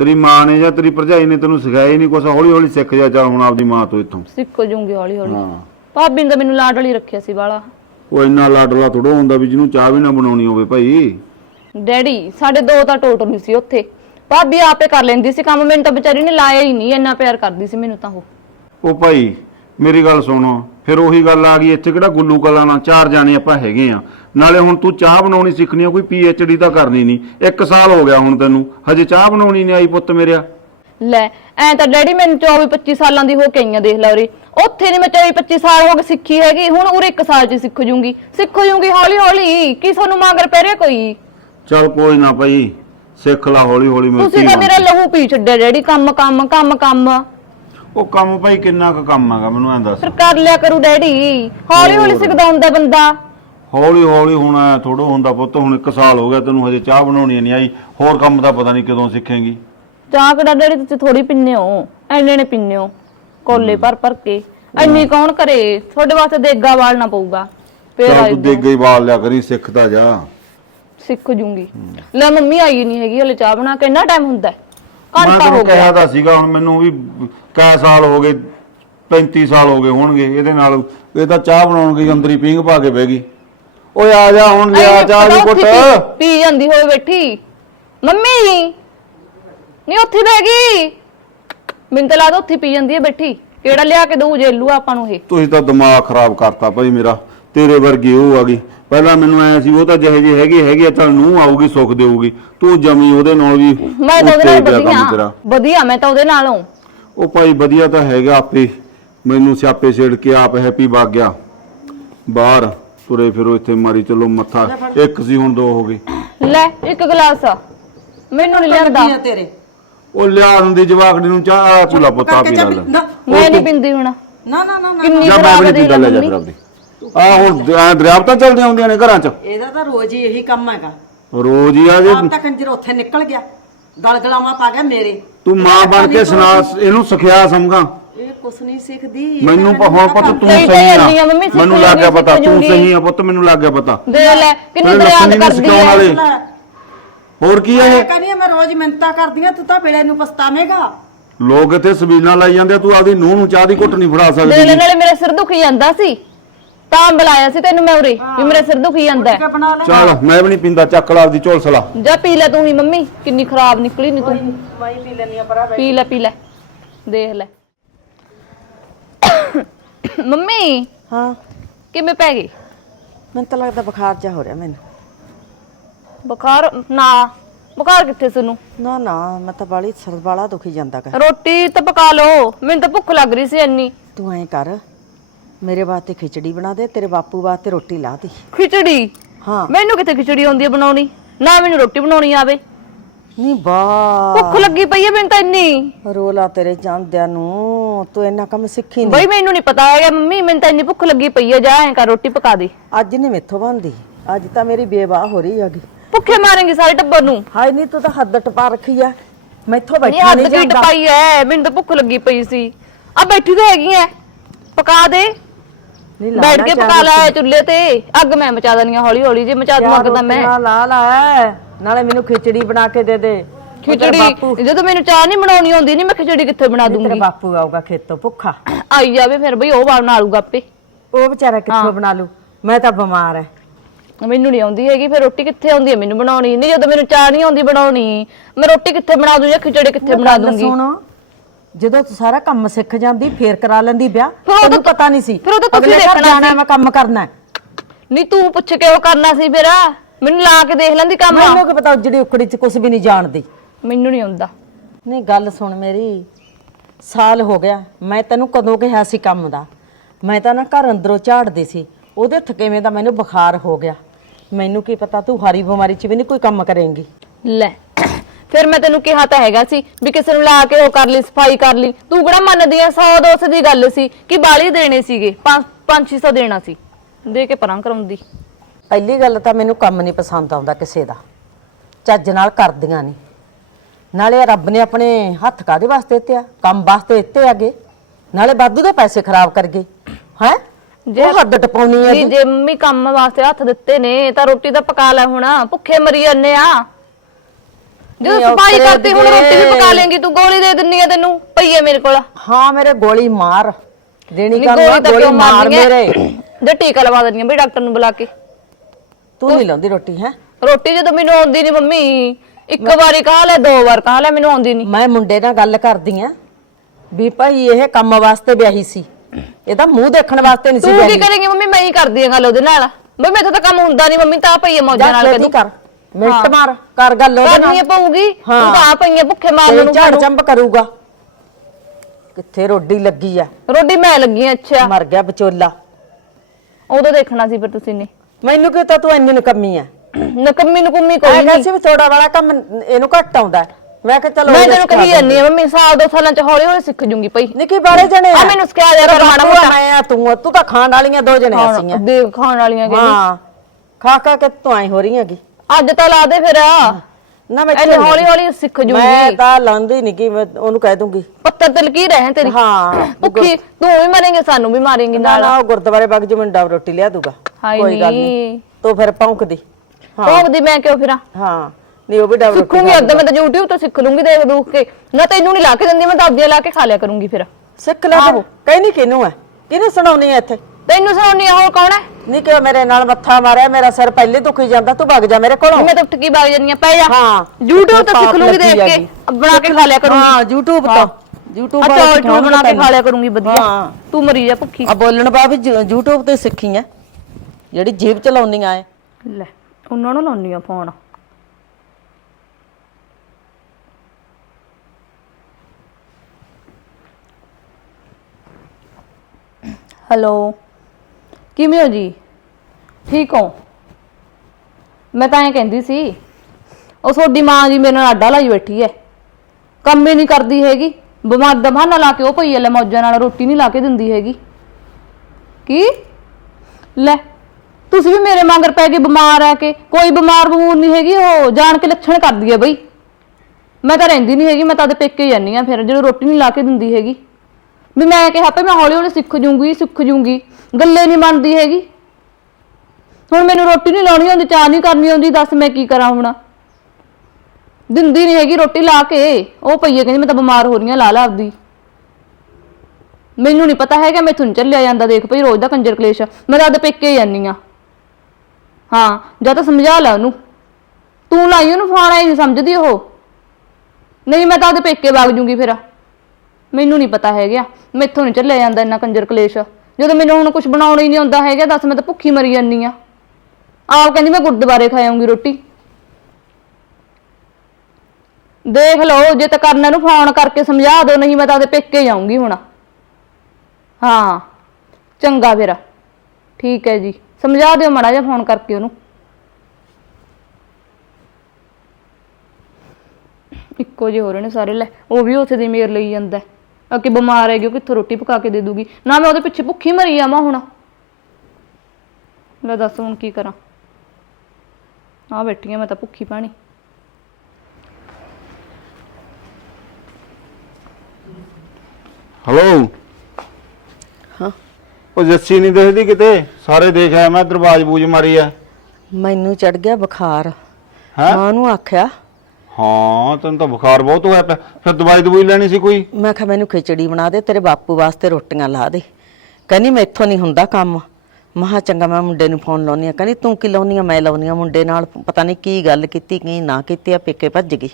ਤੇਰੀ ਮਾਂ ਨੇ ਜਾਂ ਤੇਰੀ ਭਰਜਾਈ ਨੇ ਤੈਨੂੰ ਸਿਖਾਇਆ ਨਹੀਂ ਕੁਛ ਹੌਲੀ ਹੌਲੀ ਸਿੱਖ ਜਾ ਚਲ ਹੁਣ ਆਪਦੀ ਮਾਂ ਤੋਂ ਇੱਥੋਂ ਸਿੱਖ ਜੂੰਗੀ ਹੌਲੀ ਹੌਲੀ ਹਾਂ ਭਾਬੀ ਨੇ ਮੈਨੂੰ ਲਾਡ ਵਾਲੀ ਰੱਖਿਆ ਸੀ ਬਾਲਾ ਉਹ ਇੰਨਾ ਲਾਡਲਾ ਥੋੜਾ ਹੁੰਦਾ ਵੀ ਜਿਹਨੂੰ ਚਾਹ ਵੀ ਨਾ ਬਣਾਉਣੀ ਹੋਵੇ ਭਾਈ ਡੈਡੀ ਸਾਡੇ ਦੋ ਤਾਂ ਟੋਟ ਨਹੀਂ ਸੀ ਉੱਥੇ ਭਾਬੀ ਆਪੇ ਕਰ ਲੈਂਦੀ ਸੀ ਕੰਮ ਮੈਨੂੰ ਤਾਂ ਵਿਚਾਰੀ ਨੇ ਲਾਇਆ ਹੀ ਨਹੀਂ ਇੰਨਾ ਪਿਆਰ ਕਰਦੀ ਸੀ ਮੈਨੂੰ ਤਾਂ ਉਹ ਉਹ ਭਾਈ ਮੇਰੀ ਗੱਲ ਸੁਣੋ ਫਿਰ ਉਹੀ ਗੱਲ ਆ ਗਈ ਇੱਥੇ ਕਿਹੜਾ ਗੁੱਲੂ ਗੱਲਾਂ ਨਾਲ ਚਾਰ ਜਾਣੇ ਆਪਾਂ ਹੈਗੇ ਆ ਨਾਲੇ ਹੁਣ ਤੂੰ ਚਾਹ ਬਣਾਉਣੀ ਸਿੱਖਣੀ ਆ ਕੋਈ ਪੀਐਚਡੀ ਤਾਂ ਕਰਨੀ ਨਹੀਂ 1 ਸਾਲ ਹੋ ਗਿਆ ਹੁਣ ਤੈਨੂੰ ਹਜੇ ਚਾਹ ਬਣਾਉਣੀ ਨਹੀਂ ਆਈ ਪੁੱਤ ਮੇਰਿਆ ਲੈ ਐ ਤਾਂ ਡੈਡੀ ਮੈਨੂੰ 24-25 ਸਾਲਾਂ ਦੀ ਹੋ ਗਈਆਂ ਦੇਖ ਲਾ ਉਰੇ ਉੱਥੇ ਨਹੀਂ ਮੈਂ 24-25 ਸਾਲ ਹੋ ਗਏ ਸਿੱਖੀ ਹੈਗੀ ਹੁਣ ਉਰੇ 1 ਸਾਲ ਚ ਸਿੱਖ ਜੂੰਗੀ ਸਿੱਖ ਜੂੰਗੀ ਹੌਲੀ ਹੌਲੀ ਕੀ ਤੁਹਾਨੂੰ ਮੰਗਰ ਪੈ ਰਿਹਾ ਕੋਈ ਚਲ ਕੋਈ ਨਾ ਭਾਈ ਸਿੱਖ ਲਾ ਹੌਲੀ ਹੌਲੀ ਮੈਂ ਤੁਸੀਂ ਤਾਂ ਮੇਰਾ ਲਹੂ ਪੀ ਛੱਡਿਆ ਡੈਡੀ ਕੰਮ ਕੰਮ ਕੰਮ ਕੰਮ ਉਹ ਕੰਮ ਭਾਈ ਕਿੰਨਾ ਕੁ ਕੰਮ ਆਗਾ ਮੈਨੂੰ ਐਂ ਦੱਸ ਫਿਰ ਕਰ ਲਿਆ ਕਰੂ ਡੈਡੀ ਹੌਲੀ ਹੌਲੀ ਸਿਖਦਾਉਂਦਾ ਬੰਦਾ ਹੌਲੀ ਹੌਲੀ ਹੁਣ ਥੋੜੋ ਹੁੰਦਾ ਪੁੱਤ ਹੁਣ 1 ਸਾਲ ਹੋ ਗਿਆ ਤੈਨੂੰ ਹਜੇ ਚਾਹ ਬਣਾਉਣੀ ਨਹੀਂ ਆਈ ਹੋਰ ਕੰਮ ਦਾ ਪਤਾ ਨਹੀਂ ਕਦੋਂ ਸਿੱਖੇਂਗੀ ਚਾਹ ਕਿਹੜਾ ਡੈਡੀ ਤੁਸੀਂ ਥੋੜੀ ਪੀਨੇ ਹੋ ਐਨੇ ਨੇ ਪੀਨੇ ਹੋ ਕੋਲੇ ਭਰ ਭਰ ਕੇ ਐਨੀ ਕੌਣ ਕਰੇ ਤੁਹਾਡੇ ਵਾਸਤੇ ਦੇਗਾ ਵਾਲਣਾ ਪਊਗਾ ਫੇਰ ਆਈ ਤੂੰ ਦੇਗਾ ਹੀ ਵਾਲ ਲਿਆ ਕਰੀ ਸਿੱਖਦਾ ਜਾ ਸਿੱਖ ਜੂਗੀ ਲੈ ਮੰਮੀ ਆਈ ਨਹੀਂ ਹੈਗੀ ਹਲੇ ਚਾਹ ਬਣਾ ਕੇ ਨਾ ਟਾਈਮ ਹੁੰਦਾ ਕੰਮ ਤਾਂ ਹੋ ਗਿਆ ਕਿਹਾ ਤਾਂ ਸੀਗਾ ਹੁਣ ਮੈਨੂੰ ਵੀ ਕਾ ਸਾਲ ਹੋ ਗਏ 35 ਸਾਲ ਹੋ ਗਏ ਹੋਣਗੇ ਇਹਦੇ ਨਾਲ ਇਹ ਤਾਂ ਚਾਹ ਬਣਾਉਣ ਗਈ ਅੰਦਰੀ ਪੀਂਘ ਪਾ ਕੇ ਬਹਿ ਗਈ ਓਏ ਆ ਜਾ ਹੁਣ ਲਿਆ ਚਾਹ ਦੀ ਪੁੱਟ ਪੀ ਜਾਂਦੀ ਹੋਵੇ ਬੈਠੀ ਮੰਮੀ ਨਹੀਂ ਉੱਥੇ ਬਹਿ ਗਈ ਮਿੰਤ ਲਾ ਦੋ ਉੱਥੇ ਪੀ ਜਾਂਦੀ ਹੈ ਬੈਠੀ ਕਿਹੜਾ ਲਿਆ ਕੇ ਦੂ ਜੇਲੂ ਆਪਾਂ ਨੂੰ ਇਹ ਤੁਸੀਂ ਤਾਂ ਦਿਮਾਗ ਖਰਾਬ ਕਰਤਾ ਭਾਈ ਮੇਰਾ ਤੇਰੇ ਵਰਗੀ ਉਹ ਆ ਗਈ ਪਹਿਲਾਂ ਮੈਨੂੰ ਆਇਆ ਸੀ ਉਹ ਤਾਂ ਜਿਹੇ ਜਿਹੇ ਹੈਗੀ ਹੈਗੇ ਤਾਂ ਨੂੰ ਆਊਗੀ ਸੁੱਖ ਦੇਊਗੀ ਤੂੰ ਜਮੀ ਉਹਦੇ ਨਾਲ ਵੀ ਮੈਂ ਤਾਂ ਉਹਦੇ ਨਾਲ ਵਧੀਆ ਵਧੀਆ ਮੈਂ ਤਾਂ ਉਹਦੇ ਨਾਲ ਹਾਂ ਉਹ ਭਾਈ ਵਧੀਆ ਤਾਂ ਹੈਗਾ ਆਪੇ ਮੈਨੂੰ ਸਿਆਪੇ ਛੇੜ ਕੇ ਆਪ ਹੈਪੀ ਵਗ ਗਿਆ ਬਾਹਰ ਤੁਰੇ ਫਿਰੋ ਇੱਥੇ ਮਾਰੀ ਚਲੋ ਮੱਥਾ ਇੱਕ ਸੀ ਹੁਣ ਦੋ ਹੋ ਗਏ ਲੈ ਇੱਕ ਗਲਾਸ ਮੈਨੂੰ ਨਹੀਂ ਲੈਂਦਾ ਉਹ ਲਿਆ ਹੁੰਦੀ ਜਵਾਕੜੀ ਨੂੰ ਚਾਹ ਚੁਲਾ ਪੁੱਤਾ ਵੀ ਲੈ ਮੈਂ ਨਹੀਂ ਪਿੰਦੀ ਹੁਣ ਨਾ ਨਾ ਨਾ ਨਾ ਕਿੰਨੀ ਗੱਲ ਹੈ ਜੀ ਬਰਾਬਰ ਆ ਹੁਣ ਦਰਿਆਵ ਤਾਂ ਚਲਦੇ ਆਉਂਦੇ ਨੇ ਘਰਾਂ ਚ ਇਹਦਾ ਤਾਂ ਰੋਜ਼ ਹੀ ਇਹੀ ਕੰਮ ਹੈਗਾ ਰੋਜ਼ ਹੀ ਆ ਜੇ ਤੱਕ ਜਿਹੜਾ ਉੱਥੇ ਨਿਕਲ ਗਿਆ ਗਲਗਲਾਵਾ ਪਾ ਗਿਆ ਮੇਰੇ ਤੂੰ ਮਾਂ ਬਣ ਕੇ ਸੁਣਾ ਇਹਨੂੰ ਸਿਖਿਆ ਸਮਗਾ ਇਹ ਕੁਛ ਨਹੀਂ ਸਿੱਖਦੀ ਮੈਨੂੰ ਪਹੁੰਚ ਪਤ ਤੂੰ ਸਹੀ ਆ ਮੈਨੂੰ ਲੱਗਿਆ ਪਤਾ ਤੂੰ ਸਹੀ ਆ ਪੁੱਤ ਮੈਨੂੰ ਲੱਗਿਆ ਪਤਾ ਦੇ ਲੈ ਕਿੰਨੀ ਦਰਿਆਦ ਕਰਦੀ ਹੈ ਹੋਰ ਕੀ ਹੈ ਮੈਂ ਕਹਿੰਦੀ ਮੈਂ ਰੋਜ਼ ਮਿੰਤਾ ਕਰਦੀ ਆ ਤੂੰ ਤਾਂ ਵੇਲੇ ਨੂੰ ਪਸਤਾਵੇਂਗਾ ਲੋਕ ਇੱਥੇ ਸਬੀਨਾ ਲਾਈ ਜਾਂਦੇ ਤੂੰ ਆਦੀ ਨੂੰ ਨੂੰ ਚਾਹ ਘੁੱਟ ਨਹੀਂ ਫੜਾ ਸਕਦੀ ਮੇਰੇ ਨਾਲੇ ਮੇਰੇ ਸਿਰ ਦੁਖੀ ਜਾਂਦਾ ਸੀ ਤਾਂ ਬੁਲਾਇਆ ਸੀ ਤੈਨੂੰ ਮੈਂ ਉਰੇ ਵੀ ਮੇਰੇ ਸਿਰ ਦੁਖੀ ਜਾਂਦਾ ਚੱਲ ਮੈਂ ਵੀ ਨਹੀਂ ਪੀਂਦਾ ਚੱਕ ਲਾ ਆਪਦੀ ਝੋਲਸਲਾ ਜਾ ਪੀ ਲੈ ਤੂੰ ਵੀ ਮੰਮੀ ਕਿੰਨੀ ਖਰਾਬ ਨਿਕਲੀ ਨੀ ਤੂੰ ਮੈਂ ਪੀ ਲੈਨੀ ਆ ਪਰ ਪੀ ਲੈ ਪੀ ਲੈ ਦੇਖ ਲੈ ਮੰਮੀ ਹਾਂ ਕਿਵੇਂ ਪੈ ਗਈ ਮੈਨੂੰ ਤਾਂ ਲੱਗਦਾ ਬੁਖਾਰ ਜਾ ਹੋ ਰਿਹਾ ਮੈਨੂੰ ਬੁਖਾਰ ਨਾ ਬੁਖਾਰ ਕਿੱਥੇ ਸਨੂ ਨਾ ਨਾ ਮੈਂ ਤਾਂ ਬਾਲੀ ਸਰਬਾਲਾ ਦੁਖੀ ਜਾਂਦਾ ਕਰ ਰੋਟੀ ਤਾਂ ਪਕਾ ਲਓ ਮੈਨੂੰ ਤਾਂ ਭੁੱਖ ਲੱਗ ਰਹੀ ਸੀ ਇੰਨੀ ਤੂੰ ਐਂ ਕਰ ਮੇਰੇ ਵਾਸਤੇ ਖਿਚੜੀ ਬਣਾ ਦੇ ਤੇਰੇ ਬਾਪੂ ਵਾਸਤੇ ਰੋਟੀ ਲਾ ਦੇ ਖਿਚੜੀ ਹਾਂ ਮੈਨੂੰ ਕਿੱਥੇ ਖਿਚੜੀ ਆਉਂਦੀ ਹੈ ਬਣਾਉਣੀ ਨਾ ਮੈਨੂੰ ਰੋਟੀ ਬਣਾਉਣੀ ਆਵੇ ਨੀ ਬਾ ਭੁੱਖ ਲੱਗੀ ਪਈ ਐ ਮੈਨੂੰ ਤਾਂ ਇੰਨੀ ਰੋਲਾ ਤੇਰੇ ਜਾਂਦਿਆਂ ਨੂੰ ਤੂੰ ਇੰਨਾ ਕੰਮ ਸਿੱਖੀ ਨਹੀਂ ਬਈ ਮੈਨੂੰ ਨਹੀਂ ਪਤਾ ਹੈਗਾ ਮੰਮੀ ਮੈਨੂੰ ਤਾਂ ਇੰਨੀ ਭੁੱਖ ਲੱਗੀ ਪਈ ਐ ਜਾ ਐਂ ਕਰ ਰੋਟੀ ਪਕਾ ਦੇ ਅੱਜ ਨਹੀਂ ਮੇਥੋਂ ਬੰਦੀ ਅੱਜ ਤਾਂ ਮੇਰੀ ਬੇਵਾਹ ਹੋ ਰਹੀ ਹੈਗੀ ਭੁੱਖੇ ਮਾਰਾਂਗੇ ਸਾਰੇ ਟੱਬਰ ਨੂੰ ਹਾਏ ਨਹੀਂ ਤੂੰ ਤਾਂ ਹੱਦ ਟਪਾ ਰੱਖੀ ਆ ਮੈਥੋਂ ਬੈਠੀ ਨਹੀਂ ਜਾਂਦਾ ਨਹੀਂ ਹੱਦ ਟਪਾਈ ਐ ਮੈਨੂੰ ਤਾਂ ਭੁੱਖ ਲੱਗੀ ਪਈ ਸੀ ਆ ਬੈਠੀ ਤਾਂ ਹੈਗੀ ਐ ਪਕਾ ਦੇ ਬੈਠ ਕੇ ਪਕਾ ਲਾ ਚੁੱਲ੍ਹੇ ਤੇ ਅੱਗ ਮੈਂ ਮਚਾ ਆ ਹੌਲੀ ਹੌਲੀ ਜੇ ਮਚਾ ਦੂੰ ਅੱਗ ਤਾਂ ਮੈਂ ਲਾ ਲਾ ਨਾਲੇ ਮੈਨੂੰ ਖਿਚੜੀ ਬਣਾ ਕੇ ਦੇ ਦੇ ਖਿਚੜੀ ਜਦੋਂ ਮੈਨੂੰ ਚਾਹ ਨਹੀਂ ਬਣਾਉਣੀ ਆਉਂਦੀ ਨਹੀਂ ਮੈਂ ਖਿਚੜੀ ਕਿੱਥੇ ਬਣਾ ਦੂੰਗੀ ਤੇਰਾ ਬਾਪੂ ਆਊਗਾ ਖੇਤੋਂ ਭੁੱਖਾ ਆਈ ਜਾਵੇ ਫਿਰ ਬਈ ਉਹ ਬਣਾ ਲੂਗਾ ਆਪੇ ਉਹ ਵਿਚਾਰਾ ਕਿੱਥੋਂ ਬਣਾ ਲੂ ਮੈਂ ਤਾਂ ਬਿਮਾਰ ਐ ਮੈਨੂੰ ਨਹੀਂ ਆਉਂਦੀ ਹੈਗੀ ਫਿਰ ਰੋਟੀ ਕਿੱਥੇ ਆਉਂਦੀ ਹੈ ਮੈਨੂੰ ਬਣਾਉਣੀ ਨਹੀਂ ਜਦੋਂ ਮੈਨੂੰ ਚਾਹ ਨਹੀਂ ਆਉਂਦੀ ਬਣਾਉਣੀ ਮੈਂ ਰੋਟੀ ਕਿੱਥੇ ਬਣਾ ਦੂੰ ਜਾਂ ਖਿਚੜੀ ਕਿੱਥੇ ਬਣਾ ਦੂੰਗੀ ਸੁਣੋ ਜਦੋਂ ਤੂੰ ਸਾਰਾ ਕੰਮ ਸਿੱਖ ਜਾਂਦੀ ਫੇਰ ਕਰਾ ਲੈਂਦੀ ਵਿਆਹ ਤੈਨੂੰ ਪਤਾ ਨਹੀਂ ਸੀ ਫਿਰ ਉਹਦੇ ਕੁਝ ਦੇਖਣਾ ਸੀ ਮੈਂ ਕੰਮ ਕਰਨਾ ਨਹੀਂ ਤੂੰ ਪੁੱਛ ਕੇ ਉਹ ਕਰਨਾ ਸੀ ਫਿਰ ਮੈਨੂੰ ਲਾ ਕੇ ਦੇਖ ਲੈਂਦੀ ਕੰਮ ਮੈਨੂੰ ਕੀ ਪਤਾ ਜਿਹੜੀ ਉਕੜੀ ਚ ਕੁਝ ਵੀ ਨਹੀਂ ਜਾਣਦੀ ਮੈਨੂੰ ਨਹੀਂ ਹੁੰਦਾ ਨਹੀਂ ਗੱਲ ਸੁਣ ਮੇਰੀ ਸਾਲ ਹੋ ਗਿਆ ਮੈਂ ਤੈਨੂੰ ਕਦੋਂ ਕਿਹਾ ਸੀ ਕੰਮ ਦਾ ਮੈਂ ਤਾਂ ਨਾ ਘਰ ਅੰਦਰੋਂ ਝਾੜਦੀ ਸੀ ਉਹਦੇ ਥਕੇਵੇਂ ਦਾ ਮੈਨੂੰ ਬੁਖਾਰ ਹੋ ਗਿਆ ਮੈਨੂੰ ਕੀ ਪਤਾ ਤੂੰ ਹਰੀ ਬਿਮਾਰੀ ਚ ਵੀ ਨਹੀਂ ਕੋਈ ਕੰਮ ਕਰੇਂਗੀ ਲੈ ਫਿਰ ਮੈਂ ਤੈਨੂੰ ਕਿਹਾ ਤਾਂ ਹੈਗਾ ਸੀ ਵੀ ਕਿਸੇ ਨੂੰ ਲਾ ਕੇ ਉਹ ਕਰ ਲਈ ਸਫਾਈ ਕਰ ਲਈ ਤੂੰ ਕਿਹੜਾ ਮੰਨਦੀ ਆ 100 ਦੋਸ ਦੀ ਗੱਲ ਸੀ ਕਿ ਬਾਲੀ ਦੇਣੇ ਸੀਗੇ 5 600 ਦੇਣਾ ਸੀ ਦੇ ਕੇ ਪਰਾਂ ਕਰਾਉਂਦੀ ਪਹਿਲੀ ਗੱਲ ਤਾਂ ਮੈਨੂੰ ਕੰਮ ਨਹੀਂ ਪਸੰਦ ਆਉਂਦਾ ਕਿਸੇ ਦਾ ਚੱਜ ਨਾਲ ਕਰਦੀਆਂ ਨਹੀਂ ਨਾਲੇ ਰੱਬ ਨੇ ਆਪਣੇ ਹੱਥ ਕਾਦੇ ਵਾਸਤੇ ਦਿੱਤੇ ਆ ਕੰਮ ਵਾਸਤੇ ਦਿੱਤੇ ਆਗੇ ਨਾਲੇ ਬਾਦੂ ਦੇ ਪੈਸੇ ਖਰਾਬ ਕਰ ਗਏ ਹੈ ਜੇ ਹੱਦ ਟਪਾਉਣੀ ਆ ਜੀ ਜੇ ਮੰਮੀ ਕੰਮ ਵਾਸਤੇ ਹੱਥ ਦਿੱਤੇ ਨੇ ਤਾਂ ਰੋਟੀ ਤਾਂ ਪਕਾ ਲੈ ਹੁਣ ਭੁੱਖੇ ਮਰੀ ਜਾਂਦੇ ਆ ਜੇ ਸਪਾਈ ਕਰਦੇ ਹੁਣ ਰੋਟੀ ਵੀ ਪਕਾ ਲੇਂਗੀ ਤੂੰ ਗੋਲੀ ਦੇ ਦਿੰਨੀ ਆ ਤੈਨੂੰ ਪਈਏ ਮੇਰੇ ਕੋਲ ਹਾਂ ਮੇਰੇ ਗੋਲੀ ਮਾਰ ਦੇਣੀ ਕਰ ਗੋਲੀ ਮਾਰ ਮੇਰੇ ਜੇ ਟੀਕਾ ਲਵਾ ਦਿੰਨੀ ਬਈ ਡਾਕਟਰ ਨੂੰ ਬੁਲਾ ਕੇ ਤੂੰ ਨਹੀਂ ਲਾਉਂਦੀ ਰੋਟੀ ਹੈ ਰੋਟੀ ਜਦੋਂ ਮੈਨੂੰ ਆਉਂਦੀ ਨਹੀਂ ਮੰਮੀ ਇੱਕ ਵਾਰੀ ਕਹ ਲੈ ਦੋ ਵਾਰ ਕਹ ਲੈ ਮੈਨੂੰ ਆਉਂਦੀ ਨਹੀਂ ਮੈਂ ਮੁੰਡੇ ਨਾਲ ਗੱਲ ਕਰਦੀ ਆ ਵੀ ਭਾਈ ਇਹ ਕੰਮ ਵਾਸਤੇ ਵਿਆਹੀ ਸੀ ਇਹਦਾ ਮੂੰਹ ਦੇਖਣ ਵਾਸਤੇ ਨਹੀਂ ਸੀ ਤੂੰ ਕੀ ਕਰੇਂਗੀ ਮੰਮੀ ਮੈਂ ਹੀ ਕਰਦੀ ਆ ਗੱਲ ਉਹਦੇ ਨਾਲ ਬਈ ਮੇਰੇ ਤਾਂ ਕੰਮ ਹੁੰਦਾ ਨਹੀਂ ਮੰਮੀ ਤਾਂ ਆਪ ਹੀ ਮੌਜਾਂ ਨਾਲ ਕਰਦੀ ਕਰ ਮਿੰਟ ਮਾਰ ਕਰ ਗੱਲ ਕਰਨੀ ਪਊਗੀ ਤੂੰ ਆ ਪਈਏ ਭੁੱਖੇ ਮਾਰ ਨੂੰ ਝੜ ਜੰਪ ਕਰੂਗਾ ਕਿੱਥੇ ਰੋਡੀ ਲੱਗੀ ਆ ਰੋਡੀ ਮੈਂ ਲੱਗੀ ਆ ਅੱਛਾ ਮਰ ਗਿਆ ਵਿਚੋਲਾ ਉਦੋਂ ਦੇਖਣਾ ਸੀ ਫਿਰ ਤੁਸੀਂ ਨੇ ਮੈਨੂੰ ਕਿਹਾ ਤੂੰ ਇੰਨੀ ਨਕਮੀ ਆ ਨਕਮੀ ਨਕਮੀ ਕੋਈ ਨਹੀਂ ਐਸੇ ਵੀ ਥੋੜਾ ਵਾਲਾ ਕੰਮ ਇਹਨੂੰ ਘੱਟ ਆਉਂਦਾ ਮੈਂ ਕਿਹਾ ਚਲੋ ਮੈਂ ਤੈਨੂੰ ਕਹੀ ਜਾਂਦੀ ਆ ਮੰਮੀ ਸਾਲ ਦੋ ਸਾਲਾਂ ਚ ਹੌਲੀ ਹੌਲੀ ਸਿੱਖ ਜੂਗੀ ਪਈ ਨਿੱਕੀ ਬਾਰੇ ਜਣੇ ਆ ਮੈਨੂੰ ਸਿਖਾ ਦੇ ਰੋ ਖਾਣਾ ਮੈਂ ਆ ਤੂੰ ਤੂੰ ਤਾਂ ਖਾਣ ਵਾਲੀਆਂ ਦੋ ਜਣੇ ਆਸੀਆਂ ਦੇ ਖਾਣ ਵਾਲੀਆਂ ਕਿਹਦੀ ਹਾਂ ਖਾ ਖਾ ਕੇ ਤੂੰ ਐ ਹੋ ਰਹੀ ਹੈਗੀ ਅੱਜ ਤਾਂ ਲਾ ਦੇ ਫਿਰ ਨਾ ਮੈਂ ਇਹਨੇ ਹੌਲੀ ਹੌਲੀ ਸਿੱਖ ਜੂਗੀ ਮੈਂ ਤਾਂ ਲਾਂਦੀ ਨਹੀਂ ਕਿ ਮੈਂ ਉਹਨੂੰ ਕਹਿ ਦੂੰਗੀ ਪੱਤਰ ਤੇ ਲਕੀਰ ਹੈ ਤੇਰੀ ਹਾਂ ਭੁੱਖੀ ਤੂੰ ਵੀ ਮਰੇਂਗੇ ਸਾਨੂੰ ਵੀ ਮਾਰੇਂਗੇ ਨਾਲ ਨਾ ਉਹ ਗੁਰਦੁਆਰੇ ਬਗ ਜੇ ਮੈਂ ਡਬ ਰੋਟੀ ਲਿਆ ਦੂਗਾ ਕੋਈ ਗੱਲ ਨਹੀਂ ਤੋ ਫਿਰ ਪੌਂਕ ਦੀ ਪੌਂਕ ਦੀ ਮੈਂ ਕਿਉਂ ਫਿਰਾਂ ਹਾਂ ਨਹੀਂ ਉਹ ਵੀ ਡਬ ਰੋਟੀ ਸਿੱਖੂਗੀ ਅੱਧਾ ਮੈਂ ਤਾਂ YouTube ਤੋਂ ਸਿੱਖ ਲੂੰਗੀ ਦੇਖ ਦੂਖ ਕੇ ਨਾ ਤੈਨੂੰ ਨਹੀਂ ਲਾ ਕੇ ਦਿੰਦੀ ਮੈਂ ਦਾਦੀਆਂ ਲਾ ਕੇ ਖਾ ਲਿਆ ਕਰੂੰਗੀ ਫਿਰ ਸਿੱਖ ਲੈ ਕਹਿ ਨਹੀਂ ਕਿਨੂੰ ਐ ਕਿਹਨੂੰ ਸੁਣਾਉਣੀ ਐ ਇੱਥੇ ਤੈਨੂੰ ਸੁਣਾਉਣੀ ਹੈ ਹੋਰ ਕੌਣ ਹੈ ਨਹੀਂ ਕਿ ਮੇਰੇ ਨਾਲ ਮੱਥਾ ਮਾਰਿਆ ਮੇਰਾ ਸਿਰ ਪਹਿਲੇ ਦੁਖੀ ਜਾਂਦਾ ਤੂੰ ਭੱਗ ਜਾ ਮੇਰੇ ਕੋਲੋਂ ਮੈਂ ਤਾਂ ਉੱਠ ਠੱਕੀ ਭੱਗ ਜਾਂਦੀ ਆ ਪੈ ਜਾ ਹਾਂ YouTube ਤੋਂ ਸਿੱਖ ਲੂੰਗੀ ਦੇਖ ਕੇ ਬਣਾ ਕੇ ਖਾ ਲਿਆ ਕਰੂੰਗੀ ਹਾਂ YouTube ਤੋਂ YouTube ਅੱਛਾ YouTube ਬਣਾ ਕੇ ਖਾ ਲਿਆ ਕਰੂੰਗੀ ਵਧੀਆ ਤੂੰ ਮਰੀ ਜਾ ਭੁੱਖੀ ਆ ਬੋਲਣ ਪਾ ਵੀ YouTube ਤੇ ਸਿੱਖੀ ਆ ਜਿਹੜੀ ਜੀਬ ਚ ਲਾਉਂਦੀਆਂ ਐ ਲੈ ਉਹਨਾਂ ਨੂੰ ਲਾਉਣੀ ਆ ਫੋਨ ਹਲੋ ਕਿਵੇਂ ਹੋ ਜੀ ਠੀਕ ਹੋ ਮੈਂ ਤਾਂ ਇਹ ਕਹਿੰਦੀ ਸੀ ਉਹ ਤੁਹਾਡੀ ਮਾਂ ਜੀ ਮੇਰੇ ਨਾਲ ਆਡਾ ਲਾਈ ਬੈਠੀ ਐ ਕੰਮ ਹੀ ਨਹੀਂ ਕਰਦੀ ਹੈਗੀ ਬਿਮਾਰ ਦਮਾਨਾ ਲਾ ਕੇ ਉਹ ਪਈ ਲੈ ਮੌਜਾਂ ਨਾਲ ਰੋਟੀ ਨਹੀਂ ਲਾ ਕੇ ਦਿੰਦੀ ਹੈਗੀ ਕੀ ਲੈ ਤੁਸੀਂ ਵੀ ਮੇਰੇ ਮੰਗਰ ਪੈ ਕੇ ਬਿਮਾਰ ਆ ਕੇ ਕੋਈ ਬਿਮਾਰ ਬਮੂਰ ਨਹੀਂ ਹੈਗੀ ਉਹ ਜਾਣ ਕੇ ਲੱਛਣ ਕਰਦੀ ਐ ਬਈ ਮੈਂ ਤਾਂ ਰਹਿੰਦੀ ਨਹੀਂ ਹੈਗੀ ਮੈਂ ਤਾਂ ਦੇ ਪੇਕੇ ਜਾਂਦੀ ਆ ਫਿਰ ਜਦੋਂ ਰੋਟੀ ਨਹੀਂ ਲਾ ਕੇ ਦਿੰਦੀ ਹੈਗੀ ਵੀ ਮੈਂ ਕਿਹਾ ਪਈ ਮੈਂ ਹੌਲੀ ਹੌਲੀ ਸਿੱਖ ਜੂੰਗੀ ਸਿੱਖ ਜੂੰਗੀ ਗੱਲੇ ਨਹੀਂ ਮੰਨਦੀ ਹੈਗੀ ਹੁਣ ਮੈਨੂੰ ਰੋਟੀ ਨਹੀਂ ਲਾਉਣੀ ਆਉਂਦੀ ਚਾਹ ਨਹੀਂ ਕਰਨੀ ਆਉਂਦੀ ਦੱਸ ਮੈਂ ਕੀ ਕਰਾਂ ਹੁਣ ਦਿੰਦੀ ਨਹੀਂ ਹੈਗੀ ਰੋਟੀ ਲਾ ਕੇ ਉਹ ਪਈਏ ਕਹਿੰਦੀ ਮੈਂ ਤਾਂ ਬਿਮਾਰ ਹੋ ਰਹੀ ਆ ਲਾ ਲਾ ਆਪਦੀ ਮੈਨੂੰ ਨਹੀਂ ਪਤਾ ਹੈਗਾ ਮੈਂ ਤੁਹਾਨੂੰ ਚੱਲਿਆ ਜਾਂਦਾ ਦੇਖ ਭਈ ਰੋਜ਼ ਦਾ ਕੰਜਰ ਕਲੇਸ਼ ਮੈਂ ਤਾਂ ਅੱਧ ਪੇਕੇ ਜਾਨੀ ਆ ਹਾਂ ਜਾਂ ਤਾਂ ਸਮਝਾ ਲੈ ਉਹਨੂੰ ਤੂੰ ਲਾਈ ਉਹਨੂੰ ਫੋਨ ਆਈ ਨਹੀਂ ਸਮਝਦੀ ਉਹ ਨਹੀਂ ਮੈਂ ਤਾਂ ਅੱਧ ਪੇਕੇ ਵਗ ਜੂੰਗੀ ਫੇਰਾ ਮੈਨੂੰ ਨਹੀਂ ਪਤਾ ਹੈਗਾ ਮੈਥੋਂ ਨਹੀਂ ਚੱਲੇ ਜਾਂਦਾ ਇੰਨਾ ਕੰਜਰ ਕਲੇਸ਼ ਜਦੋਂ ਮੈਨੂੰ ਹੁਣ ਕੁਝ ਬਣਾਉਣ ਹੀ ਨਹੀਂ ਆਉਂਦਾ ਹੈਗਾ ਦੱਸ ਮੈਂ ਤਾਂ ਭੁੱਖੀ ਮਰੀ ਜਾਨੀ ਆ ਆਪ ਕਹਿੰਦੀ ਮੈਂ ਗੁਰਦੁਆਰੇ ਆਉਂਗੀ ਰੋਟੀ ਦੇਖ ਲਓ ਜੇ ਤਾਂ ਕਰਨ ਨੂੰ ਫੋਨ ਕਰਕੇ ਸਮਝਾ ਦਿਓ ਨਹੀਂ ਮੈਂ ਤਾਂ ਤੇ ਪੇਕੇ ਜਾਉਂਗੀ ਹੁਣ ਹਾਂ ਚੰਗਾ ਫਿਰ ਠੀਕ ਹੈ ਜੀ ਸਮਝਾ ਦਿਓ ਮੜਾ ਜਾ ਫੋਨ ਕਰਕੇ ਉਹਨੂੰ ਇੱਕੋ ਜਿਹੇ ਹੋ ਰਹੇ ਨੇ ਸਾਰੇ ਲੈ ਉਹ ਵੀ ਉਥੇ ਦੀ ਮੇਰ ਲਈ ਜਾਂਦਾ ਹੈ ਕਿ ਬਿਮਾਰ ਹੈ ਕਿਉਂ ਕਿੱਥੋਂ ਰੋਟੀ ਪਕਾ ਕੇ ਦੇ ਦੂਗੀ ਨਾ ਮੈਂ ਉਹਦੇ ਪਿੱਛੇ ਭੁੱਖੀ ਮਰੀ ਜਾਵਾਂ ਹੁਣ ਲੈ ਦੱਸ ਹੁਣ ਕੀ ਕਰਾਂ ਆ ਬੈਠੀ ਆ ਮੈਂ ਤਾਂ ਭੁੱਖੀ ਪਾਣੀ ਹਲੋ ਹਾਂ ਉਹ ਜੱਸੀ ਨਹੀਂ ਦੇਖਦੀ ਕਿਤੇ ਸਾਰੇ ਦੇਖ ਆ ਮੈਂ ਦਰਵਾਜ਼ ਬੂਝ ਮਾਰੀ ਆ ਮੈਨੂੰ ਚੜ ਗਿਆ ਬੁਖਾਰ ਹਾਂ ਮਾਂ ਨੂੰ ਆਖਿਆ ਹਾਂ ਤੈਨੂੰ ਤਾਂ ਬੁਖਾਰ ਬਹੁਤ ਹੋਇਆ ਪਿਆ ਫਿਰ ਦਵਾਈ ਦਵਾਈ ਲੈਣੀ ਸੀ ਕੋਈ ਮੈਂ ਕਿਹਾ ਮੈਨੂੰ ਖਿਚੜੀ ਬਣਾ ਦੇ ਤੇਰੇ ਬਾਪੂ ਵਾਸਤੇ ਰੋਟੀਆਂ ਲਾ ਦੇ ਕਹਿੰਦੀ ਮੈਥੋਂ ਨਹੀਂ ਹੁੰਦਾ ਕੰਮ ਮਹਾ ਚੰਗਾ ਮੈਂ ਮੁੰਡੇ ਨੂੰ ਫੋਨ ਲਾਉਣੀ ਆ ਕਹਿੰਦੀ ਤੂੰ ਕਿ ਲਾਉਣੀ ਆ ਮੈਂ ਲਾਉਣੀ ਆ ਮੁੰਡੇ ਨਾਲ ਪਤਾ ਨਹੀਂ ਕੀ ਗੱਲ ਕੀਤੀ ਕੀ ਨਾ ਕੀਤੀ ਆ ਪੇਕੇ ਭੱਜ ਗਈ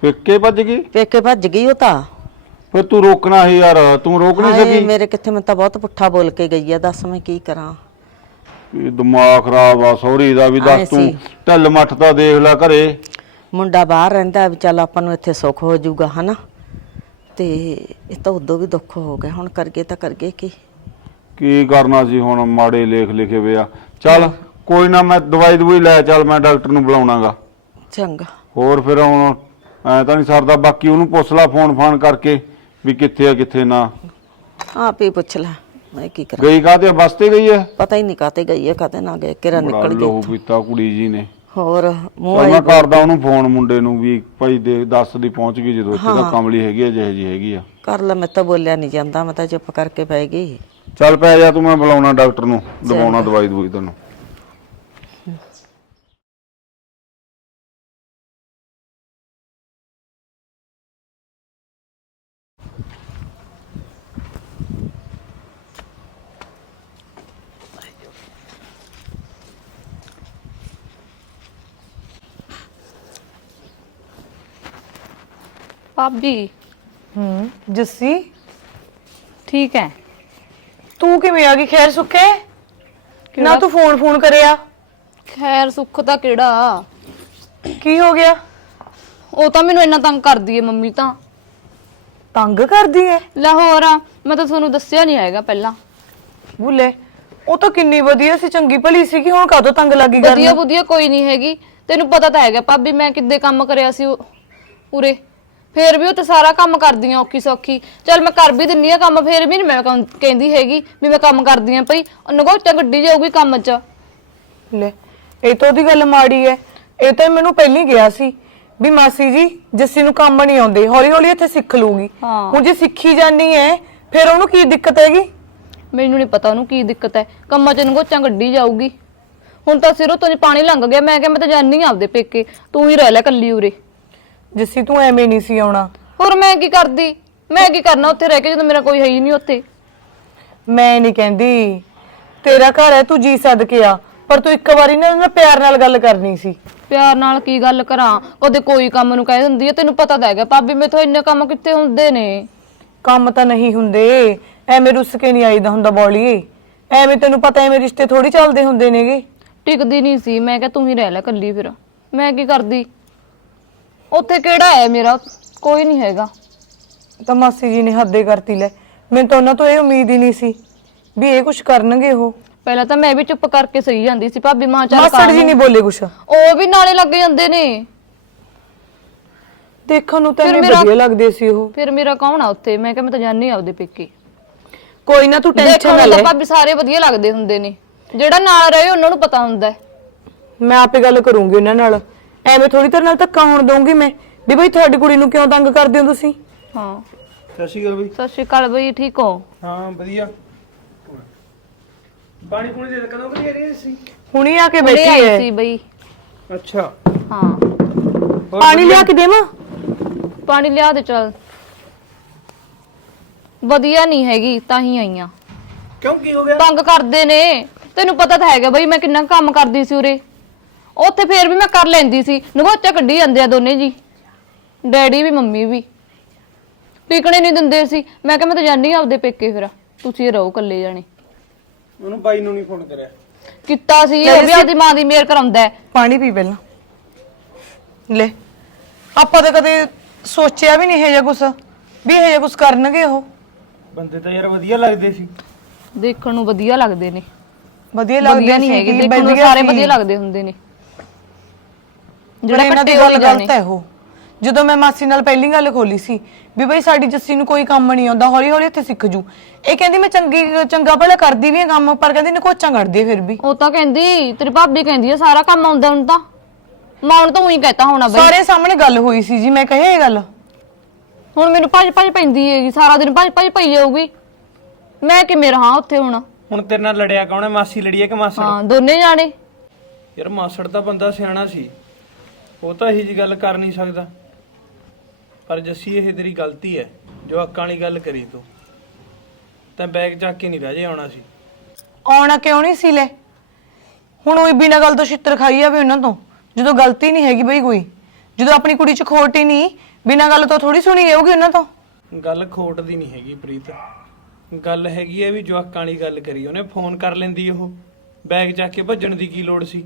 ਪੇਕੇ ਭੱਜ ਗਈ ਪੇਕੇ ਭੱਜ ਗਈ ਉਹ ਤਾਂ ਫਿਰ ਤੂੰ ਰੋਕਣਾ ਹੀ ਯਾਰ ਤੂੰ ਰੋਕ ਨਹੀਂ ਸਕੀ ਮੇਰੇ ਕਿੱਥੇ ਮੈਂ ਤਾਂ ਬਹੁਤ ਪੁੱਠਾ ਬੋਲ ਕੇ ਗਈ ਆ ਦੱਸ ਮੈਂ ਕੀ ਕਰਾਂ ਇਹ ਦਿਮਾਗ ਖਰਾਬ ਆ ਸੌਰੀ ਦਾ ਵੀ ਦੱਸ ਤੂੰ ਢੱਲ ਮੱਠ ਤਾਂ ਦੇਖ ਲੈ ਘਰੇ ਮੁੰਡਾ ਬਾਹਰ ਰਹਿੰਦਾ ਵੀ ਚੱਲ ਆਪਾਂ ਨੂੰ ਇੱਥੇ ਸੁੱਖ ਹੋ ਜਾਊਗਾ ਹਨਾ ਤੇ ਇਹ ਤਾਂ ਉਦੋਂ ਵੀ ਦੁੱਖ ਹੋ ਗਿਆ ਹੁਣ ਕਰਗੇ ਤਾਂ ਕਰਗੇ ਕੀ ਕੀ ਕਰਨਾ ਸੀ ਹੁਣ ਮਾੜੇ ਲੇਖ ਲਿਖੇ ਵੇ ਆ ਚੱਲ ਕੋਈ ਨਾ ਮੈਂ ਦਵਾਈ ਦਵਾਈ ਲੈ ਚੱਲ ਮੈਂ ਡਾਕਟਰ ਨੂੰ ਬੁਲਾਉਣਾਗਾ ਚੰਗਾ ਹੋਰ ਫਿਰ ਹੁਣ ਐ ਤਾਂ ਨਹੀਂ ਸਰਦਾ ਬਾਕੀ ਉਹਨੂੰ ਪੁੱਛ ਲਾ ਫੋਨ ਫਾਨ ਕਰਕੇ ਵੀ ਕਿੱਥੇ ਆ ਕਿੱਥੇ ਨਾ ਆਪੇ ਪੁੱਛ ਲਾ ਮੈਂ ਕੀ ਕਰਾਂ ਗਈ ਕਾਤੇ ਬਸਤੇ ਗਈ ਹੈ ਪਤਾ ਹੀ ਨਹੀਂ ਕਾਤੇ ਗਈ ਹੈ ਕਾਤੇ ਨਾ ਗਏ ਕਿਰਾ ਨਿਕਲ ਗਈ ਉਹ ਵੀ ਤਾਂ ਕੁੜੀ ਜੀ ਨੇ ਹੋਰ ਮੋਹਾਈ ਕਰਦਾ ਉਹਨੂੰ ਫੋਨ ਮੁੰਡੇ ਨੂੰ ਵੀ ਭਾਈ ਦੇ ਦੱਸ ਦੀ ਪਹੁੰਚ ਗਈ ਜਦੋਂ ਇੱਥੇ ਦਾ ਕਮਲੀ ਹੈਗੀ ਆ ਜਿਹੇ ਜੀ ਹੈਗੀ ਆ ਕਰ ਲੈ ਮੈਂ ਤਾਂ ਬੋਲਿਆ ਨਹੀਂ ਜਾਂਦਾ ਮੈਂ ਤਾਂ ਚੁੱਪ ਕਰਕੇ ਬਹਿ ਗਈ ਚੱਲ ਪੈ ਜਾ ਤੂੰ ਮੈਂ ਬੁਲਾਉਣਾ ਡਾਕਟਰ ਨੂੰ ਦਵਾਉਣਾ ਦਵਾਈ ਦੂਈ ਤੈਨੂੰ ਭਾਬੀ ਹੂੰ ਜੱਸੀ ਠੀਕ ਹੈ ਤੂੰ ਕਿਵੇਂ ਆ ਗਈ ਖੈਰ ਸੁੱਖੇ ਨਾ ਤੂੰ ਫੋਨ ਫੋਨ ਕਰਿਆ ਖੈਰ ਸੁੱਖ ਤਾਂ ਕਿਹੜਾ ਕੀ ਹੋ ਗਿਆ ਉਹ ਤਾਂ ਮੈਨੂੰ ਇੰਨਾ ਤੰਗ ਕਰਦੀ ਏ ਮੰਮੀ ਤਾਂ ਤੰਗ ਕਰਦੀ ਏ ਲਾਹੌਰ ਆ ਮੈਂ ਤਾਂ ਤੁਹਾਨੂੰ ਦੱਸਿਆ ਨਹੀਂ ਆਏਗਾ ਪਹਿਲਾਂ ਭੁੱਲੇ ਉਹ ਤਾਂ ਕਿੰਨੀ ਵਧੀਆ ਸੀ ਚੰਗੀ ਭਲੀ ਸੀ ਸੀਗੀ ਹੁਣ ਕਾਹਦੋਂ ਤੰਗ ਲੱਗੀ ਕਰਨੀ ਵਧੀਆ ਵਧੀਆ ਕੋਈ ਨਹੀਂ ਹੈਗੀ ਤੈਨੂੰ ਪਤਾ ਤਾਂ ਹੈਗਾ ਭਾਬੀ ਮੈਂ ਕਿੱਦੇ ਕੰਮ ਕਰਿਆ ਸੀ ਉਹ ਉਰੇ ਫੇਰ ਵੀ ਉਹ ਤੇ ਸਾਰਾ ਕੰਮ ਕਰਦੀ ਆ ਔਕੀ ਸੌਖੀ ਚਲ ਮੈਂ ਕਰ ਵੀ ਦਿੰਨੀ ਆ ਕੰਮ ਫੇਰ ਵੀ ਨਹੀਂ ਮੈਂ ਕਹਿੰਦੀ ਹੈਗੀ ਵੀ ਮੈਂ ਕੰਮ ਕਰਦੀ ਆ ਭਈ ਉਹਨੂੰ ਕਹੋ ਚਾ ਗੱਡੀ ਜਾਊਗੀ ਕੰਮ ਚ ਲੈ ਇਹ ਤਾਂ ਉਹਦੀ ਗੱਲ ਮਾੜੀ ਐ ਇਹ ਤਾਂ ਮੈਨੂੰ ਪਹਿਲਾਂ ਹੀ ਗਿਆ ਸੀ ਵੀ ਮਾਸੀ ਜੀ ਜਿਸੀ ਨੂੰ ਕੰਮ ਨਹੀਂ ਆਉਂਦੇ ਹੌਲੀ ਹੌਲੀ ਇੱਥੇ ਸਿੱਖ ਲੂਗੀ ਹੁਣ ਜੇ ਸਿੱਖੀ ਜਾਣੀ ਐ ਫੇਰ ਉਹਨੂੰ ਕੀ ਦਿੱਕਤ ਹੈਗੀ ਮੈਨੂੰ ਨਹੀਂ ਪਤਾ ਉਹਨੂੰ ਕੀ ਦਿੱਕਤ ਐ ਕੰਮਾਂ ਚ ਨੂੰ ਕਹੋ ਗੱਡੀ ਜਾਊਗੀ ਹੁਣ ਤਾਂ ਸਿਰੋਂ ਤੋਂ ਪਾਣੀ ਲੰਘ ਗਿਆ ਮੈਂ ਕਿਹਾ ਮੈਂ ਤਾਂ ਜਾਣੀ ਆਪਦੇ ਪੇਕੇ ਤੂੰ ਹੀ ਰਹਿ ਲੈ ਕੱਲੀ ਉਰੇ ਜਿੱਸੀ ਤੂੰ ਐਵੇਂ ਨਹੀਂ ਸੀ ਆਉਣਾ ਹੋਰ ਮੈਂ ਕੀ ਕਰਦੀ ਮੈਂ ਕੀ ਕਰਨਾ ਉੱਥੇ ਰਹਿ ਕੇ ਜਦੋਂ ਮੇਰਾ ਕੋਈ ਹੈ ਹੀ ਨਹੀਂ ਉੱਥੇ ਮੈਂ ਨਹੀਂ ਕਹਿੰਦੀ ਤੇਰਾ ਘਰ ਹੈ ਤੂੰ ਜੀ ਸਦਕੇ ਆ ਪਰ ਤੂੰ ਇੱਕ ਵਾਰੀ ਨਾ ਪਿਆਰ ਨਾਲ ਗੱਲ ਕਰਨੀ ਸੀ ਪਿਆਰ ਨਾਲ ਕੀ ਗੱਲ ਕਰਾਂ ਉਹਦੇ ਕੋਈ ਕੰਮ ਨੂੰ ਕਹਿ ਦਿੰਦੀ ਹੈ ਤੈਨੂੰ ਪਤਾ ਤਾਂ ਹੈਗਾ ਪਾਬੀ ਮੇਥੋਂ ਇੰਨੇ ਕੰਮ ਕਿੱਥੇ ਹੁੰਦੇ ਨੇ ਕੰਮ ਤਾਂ ਨਹੀਂ ਹੁੰਦੇ ਐਵੇਂ ਰੁੱਸ ਕੇ ਨਹੀਂ ਆਈਦਾ ਹੁੰਦਾ ਬੋਲੀ ਐਵੇਂ ਤੈਨੂੰ ਪਤਾ ਐਵੇਂ ਰਿਸ਼ਤੇ ਥੋੜੀ ਚੱਲਦੇ ਹੁੰਦੇ ਨੇਗੇ ਟਿਕਦੀ ਨਹੀਂ ਸੀ ਮੈਂ ਕਿਹਾ ਤੂੰ ਹੀ ਰਹਿ ਲੈ ਇਕੱਲੀ ਫਿਰ ਮੈਂ ਕੀ ਕਰਦੀ ਉੱਥੇ ਕਿਹੜਾ ਹੈ ਮੇਰਾ ਕੋਈ ਨਹੀਂ ਹੈਗਾ ਤਾਂ ਮਾਸੀ ਜੀ ਨੇ ਹੱਦੇ ਕਰਤੀ ਲੈ ਮੈਨੂੰ ਤਾਂ ਉਹਨਾਂ ਤੋਂ ਇਹ ਉਮੀਦ ਹੀ ਨਹੀਂ ਸੀ ਵੀ ਇਹ ਕੁਝ ਕਰਨਗੇ ਉਹ ਪਹਿਲਾਂ ਤਾਂ ਮੈਂ ਵੀ ਚੁੱਪ ਕਰਕੇ ਸਹੀ ਜਾਂਦੀ ਸੀ ਭਾਬੀ ਮਾਂ ਚਾਹ ਮਾਸੜ ਜੀ ਨਹੀਂ ਬੋਲੇ ਕੁਛ ਉਹ ਵੀ ਨਾਲੇ ਲੱਗ ਜਾਂਦੇ ਨੇ ਦੇਖਣ ਨੂੰ ਤਾਂ ਇਹ ਵਧੀਆ ਲੱਗਦੇ ਸੀ ਉਹ ਫਿਰ ਮੇਰਾ ਕੌਣ ਆ ਉੱਥੇ ਮੈਂ ਕਿਹਾ ਮੈਂ ਤਾਂ ਜਾਣੀ ਆਉਂਦੇ ਪੇਕੇ ਕੋਈ ਨਾ ਤੂੰ ਟੈਨਸ਼ਨ ਨਾ ਲੈ ਭਾਬੀ ਸਾਰੇ ਵਧੀਆ ਲੱਗਦੇ ਹੁੰਦੇ ਨੇ ਜਿਹੜਾ ਨਾਲ ਰਹੇ ਉਹਨਾਂ ਨੂੰ ਪਤਾ ਹੁੰਦਾ ਮੈਂ ਆਪੇ ਗੱਲ ਕਰੂੰਗੀ ਉਹਨਾਂ ਨਾਲ ਐਵੇਂ ਥੋੜੀ ਤੇਰੇ ਨਾਲ ਧੱਕਾ ਹੋਣ ਦਊਂਗੀ ਮੈਂ ਵੀ ਬਈ ਤੁਹਾਡੀ ਕੁੜੀ ਨੂੰ ਕਿਉਂ ਤੰਗ ਕਰਦੇ ਹੋ ਤੁਸੀਂ ਹਾਂ ਸਸ਼ੀ ਸ਼੍ਰੀ ਬਈ ਸਸ਼ੀ ਸ਼੍ਰੀ ਬਈ ਠੀਕ ਹੋ ਹਾਂ ਵਧੀਆ ਪਾਣੀ ਪੂਣੀ ਦੇ ਕਦੋਂ ਕਰੀ ਰਹੇ ਸੀ ਹੁਣੀ ਆ ਕੇ ਬੈਠੀ ਹੈ ਸੀ ਬਈ ਅੱਛਾ ਹਾਂ ਪਾਣੀ ਲਿਆ ਕੇ ਦੇਵਾਂ ਪਾਣੀ ਲਿਆ ਦੇ ਚੱਲ ਵਧੀਆ ਨਹੀਂ ਹੈਗੀ ਤਾਂ ਹੀ ਆਈਆਂ ਕਿਉਂ ਕੀ ਹੋ ਗਿਆ ਤੰਗ ਕਰਦੇ ਨੇ ਤੈਨੂੰ ਪਤਾ ਤਾਂ ਹੈਗਾ ਬਈ ਮੈਂ ਕਿੰਨਾ ਕੰਮ ਕਰਦੀ ਸੀ ਉਰੇ ਉੱਥੇ ਫੇਰ ਵੀ ਮੈਂ ਕਰ ਲੈਂਦੀ ਸੀ ਨਗੋਚਾ ਕੱਢੀ ਜਾਂਦੇ ਆ ਦੋਨੇ ਜੀ ਡੈਡੀ ਵੀ ਮੰਮੀ ਵੀ ਟਿਕਣੇ ਨਹੀਂ ਦਿੰਦੇ ਸੀ ਮੈਂ ਕਿਹਾ ਮੈਂ ਤਾਂ ਜਾਣੀ ਆਪਦੇ ਪੇਕੇ ਫੇਰਾ ਤੁਸੀਂ ਰਹੋ ਕੱਲੇ ਜਾਣੇ ਉਹਨੂੰ ਬਾਈ ਨੂੰ ਨਹੀਂ ਫੋਨ ਕਰਿਆ ਕੀਤਾ ਸੀ ਇਹ ਵੀ ਆਦੀ ਮਾਂ ਦੀ ਮੇਰ ਕਰਾਉਂਦਾ ਪਾਣੀ ਪੀ ਪਹਿਲਾਂ ਲੈ ਆਪਾਂ ਤਾਂ ਕਦੇ ਸੋਚਿਆ ਵੀ ਨਹੀਂ ਇਹ ਜਿਹਾ ਕੁਛ ਵੀ ਇਹ ਜਿਹਾ ਕੁਛ ਕਰਨਗੇ ਉਹ ਬੰਦੇ ਤਾਂ ਯਾਰ ਵਧੀਆ ਲੱਗਦੇ ਸੀ ਦੇਖਣ ਨੂੰ ਵਧੀਆ ਲੱਗਦੇ ਨੇ ਵਧੀਆ ਲੱਗਦੇ ਨਹੀਂ ਹੈਗੇ ਬੰਦੇ ਸਾਰੇ ਵਧੀਆ ਲੱਗਦੇ ਹੁੰਦੇ ਨੇ ਜਿਹੜਾ ਇਹਨਾਂ ਦੀ ਗੱਲ ਗਲਤ ਹੈ ਉਹ ਜਦੋਂ ਮੈਂ ਮਾਸੀ ਨਾਲ ਪਹਿਲੀ ਗੱਲ ਖੋਲੀ ਸੀ ਵੀ ਬਈ ਸਾਡੀ ਜੱਸੀ ਨੂੰ ਕੋਈ ਕੰਮ ਨਹੀਂ ਆਉਂਦਾ ਹੌਲੀ ਹੌਲੀ ਇੱਥੇ ਸਿੱਖ ਜੂ ਇਹ ਕਹਿੰਦੀ ਮੈਂ ਚੰਗੀ ਚੰਗਾ ਭਲਾ ਕਰਦੀ ਵੀ ਆ ਕੰਮ ਪਰ ਕਹਿੰਦੀ ਨਕੋਚਾਂ ਕਰਦੀ ਫਿਰ ਵੀ ਉਹ ਤਾਂ ਕਹਿੰਦੀ ਤੇਰੀ ਭਾਬੀ ਕਹਿੰਦੀ ਆ ਸਾਰਾ ਕੰਮ ਆਉਂਦਾ ਹੁਣ ਤਾਂ ਮੌਣ ਤਾਂ ਉਹੀ ਕਹਤਾ ਹੋਣਾ ਬਈ ਸਾਰੇ ਸਾਹਮਣੇ ਗੱਲ ਹੋਈ ਸੀ ਜੀ ਮੈਂ ਕਹੇ ਇਹ ਗੱਲ ਹੁਣ ਮੈਨੂੰ ਭੱਜ ਭੱਜ ਪੈਂਦੀ ਹੈਗੀ ਸਾਰਾ ਦਿਨ ਭੱਜ ਭੱਜ ਪਈ ਜਾਊਗੀ ਮੈਂ ਕਿ ਮੇਰਾ ਹਾਂ ਉੱਥੇ ਹੁਣ ਹੁਣ ਤੇਰੇ ਨਾਲ ਲੜਿਆ ਕੌਣ ਹੈ ਮਾਸੀ ਲੜੀ ਹੈ ਕਿ ਮਾਸੜ ਹਾਂ ਦੋਨੇ ਜਾਣੇ ਯਾਰ ਮਾਸੜ ਤਾਂ ਬੰਦਾ ਸਿਆਣਾ ਸੀ ਉਹ ਤਾਂ ਇਹੀ ਜੀ ਗੱਲ ਕਰ ਨਹੀਂ ਸਕਦਾ ਪਰ ਜੱਸੀ ਇਹ ਤੇਰੀ ਗਲਤੀ ਹੈ ਜੋ ਅੱਕਾਂ ਵਾਲੀ ਗੱਲ ਕਰੀ ਤੂੰ ਤਾਂ ਬੈਗ ਚੱਕ ਕੇ ਨਹੀਂ ਰਹਿ ਜੇ ਆਉਣਾ ਸੀ ਆਉਣਾ ਕਿਉਂ ਨਹੀਂ ਸੀ ਲੈ ਹੁਣ ਉਹ ਬਿਨਾਂ ਗੱਲ ਤੋਂ ਛਿੱਤਰ ਖਾਈ ਆਵੇ ਉਹਨਾਂ ਤੋਂ ਜਦੋਂ ਗਲਤੀ ਨਹੀਂ ਹੈਗੀ ਬਈ ਕੋਈ ਜਦੋਂ ਆਪਣੀ ਕੁੜੀ ਚ ਖੋਟ ਹੀ ਨਹੀਂ ਬਿਨਾਂ ਗੱਲ ਤੋਂ ਥੋੜੀ ਸੁਣੀ ਹੋਊਗੀ ਉਹਨਾਂ ਤੋਂ ਗੱਲ ਖੋਟ ਦੀ ਨਹੀਂ ਹੈਗੀ ਪ੍ਰੀਤ ਗੱਲ ਹੈਗੀ ਹੈ ਵੀ ਜੋ ਅੱਕਾਂ ਵਾਲੀ ਗੱਲ ਕਰੀ ਉਹਨੇ ਫੋਨ ਕਰ ਲੈਂਦੀ ਉਹ ਬੈਗ ਚੱਕ ਕੇ ਭੱਜਣ ਦੀ ਕੀ ਲੋੜ ਸੀ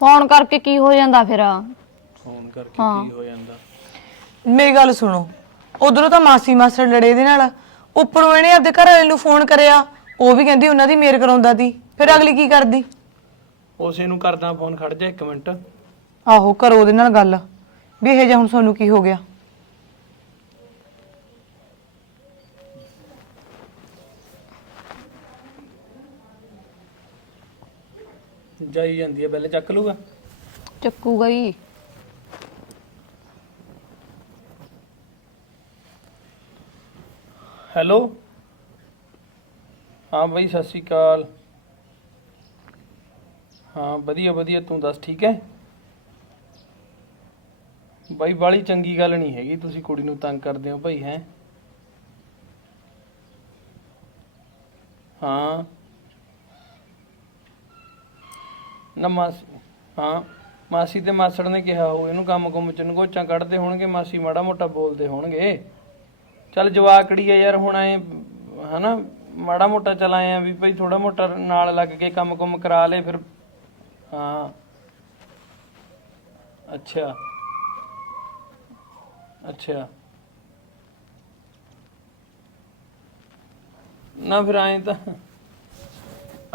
ਫੋਨ ਕਰਕੇ ਕੀ ਹੋ ਜਾਂਦਾ ਫਿਰ ਫੋਨ ਕਰਕੇ ਕੀ ਹੋ ਜਾਂਦਾ ਮੇਰੀ ਗੱਲ ਸੁਣੋ ਉਧਰੋਂ ਤਾਂ ਮਾਸੀ ਮਾਸੜ ਲੜੇ ਦੇ ਨਾਲ ਉੱਪਰੋਂ ਇਹਨੇ ਆਪਦੇ ਘਰ ਵਾਲੇ ਨੂੰ ਫੋਨ ਕਰਿਆ ਉਹ ਵੀ ਕਹਿੰਦੀ ਉਹਨਾਂ ਦੀ ਮੇਰ ਕਰਾਉਂਦਾ ਦੀ ਫਿਰ ਅਗਲੀ ਕੀ ਕਰਦੀ ਉਸੇ ਨੂੰ ਕਰਦਾ ਫੋਨ ਖੜ ਜਾ ਇੱਕ ਮਿੰਟ ਆਹੋ ਕਰੋ ਉਹਦੇ ਨਾਲ ਗੱਲ ਵੀ ਇਹ ਜਾਂ ਹੁਣ ਸਾਨੂੰ ਕੀ ਹੋ ਗਿਆ ਜਾਈ ਜਾਂਦੀ ਹੈ ਪਹਿਲੇ ਚੱਕ ਲੂਗਾ ਚੱਕੂਗਾ ਹੀ ਹੈਲੋ ਹਾਂ ਬਈ ਸਤਿ ਸ਼੍ਰੀ ਅਕਾਲ ਹਾਂ ਵਧੀਆ ਵਧੀਆ ਤੂੰ ਦੱਸ ਠੀਕ ਹੈ ਬਈ ਬਾਲੀ ਚੰਗੀ ਗੱਲ ਨਹੀਂ ਹੈਗੀ ਤੁਸੀਂ ਕੁੜੀ ਨੂੰ ਤੰਗ ਕਰਦੇ ਹੋ ਭਾਈ ਹੈ ਹਾਂ ਨਾ ਮਾਸੀ ਹਾਂ ਮਾਸੀ ਤੇ ਮਾਸੜ ਨੇ ਕਿਹਾ ਉਹ ਇਹਨੂੰ ਕੰਮ ਕੁੰਮ ਚੰਗੋਚਾਂ ਕੱਢਦੇ ਹੋਣਗੇ ਮਾਸੀ ਮਾੜਾ ਮੋਟਾ ਬੋਲਦੇ ਹੋਣਗੇ ਚੱਲ ਜਵਾਕੜੀ ਆ ਯਾਰ ਹੁਣ ਐ ਹਨਾ ਮਾੜਾ ਮੋਟਾ ਚਲਾਏ ਆ ਵੀ ਭਾਈ ਥੋੜਾ ਮੋਟਾ ਨਾਲ ਲੱਗ ਕੇ ਕੰਮ ਕੁੰਮ ਕਰਾ ਲੇ ਫਿਰ ਹਾਂ ਅੱਛਾ ਅੱਛਾ ਨਾ ਫਿਰ ਐ ਤਾਂ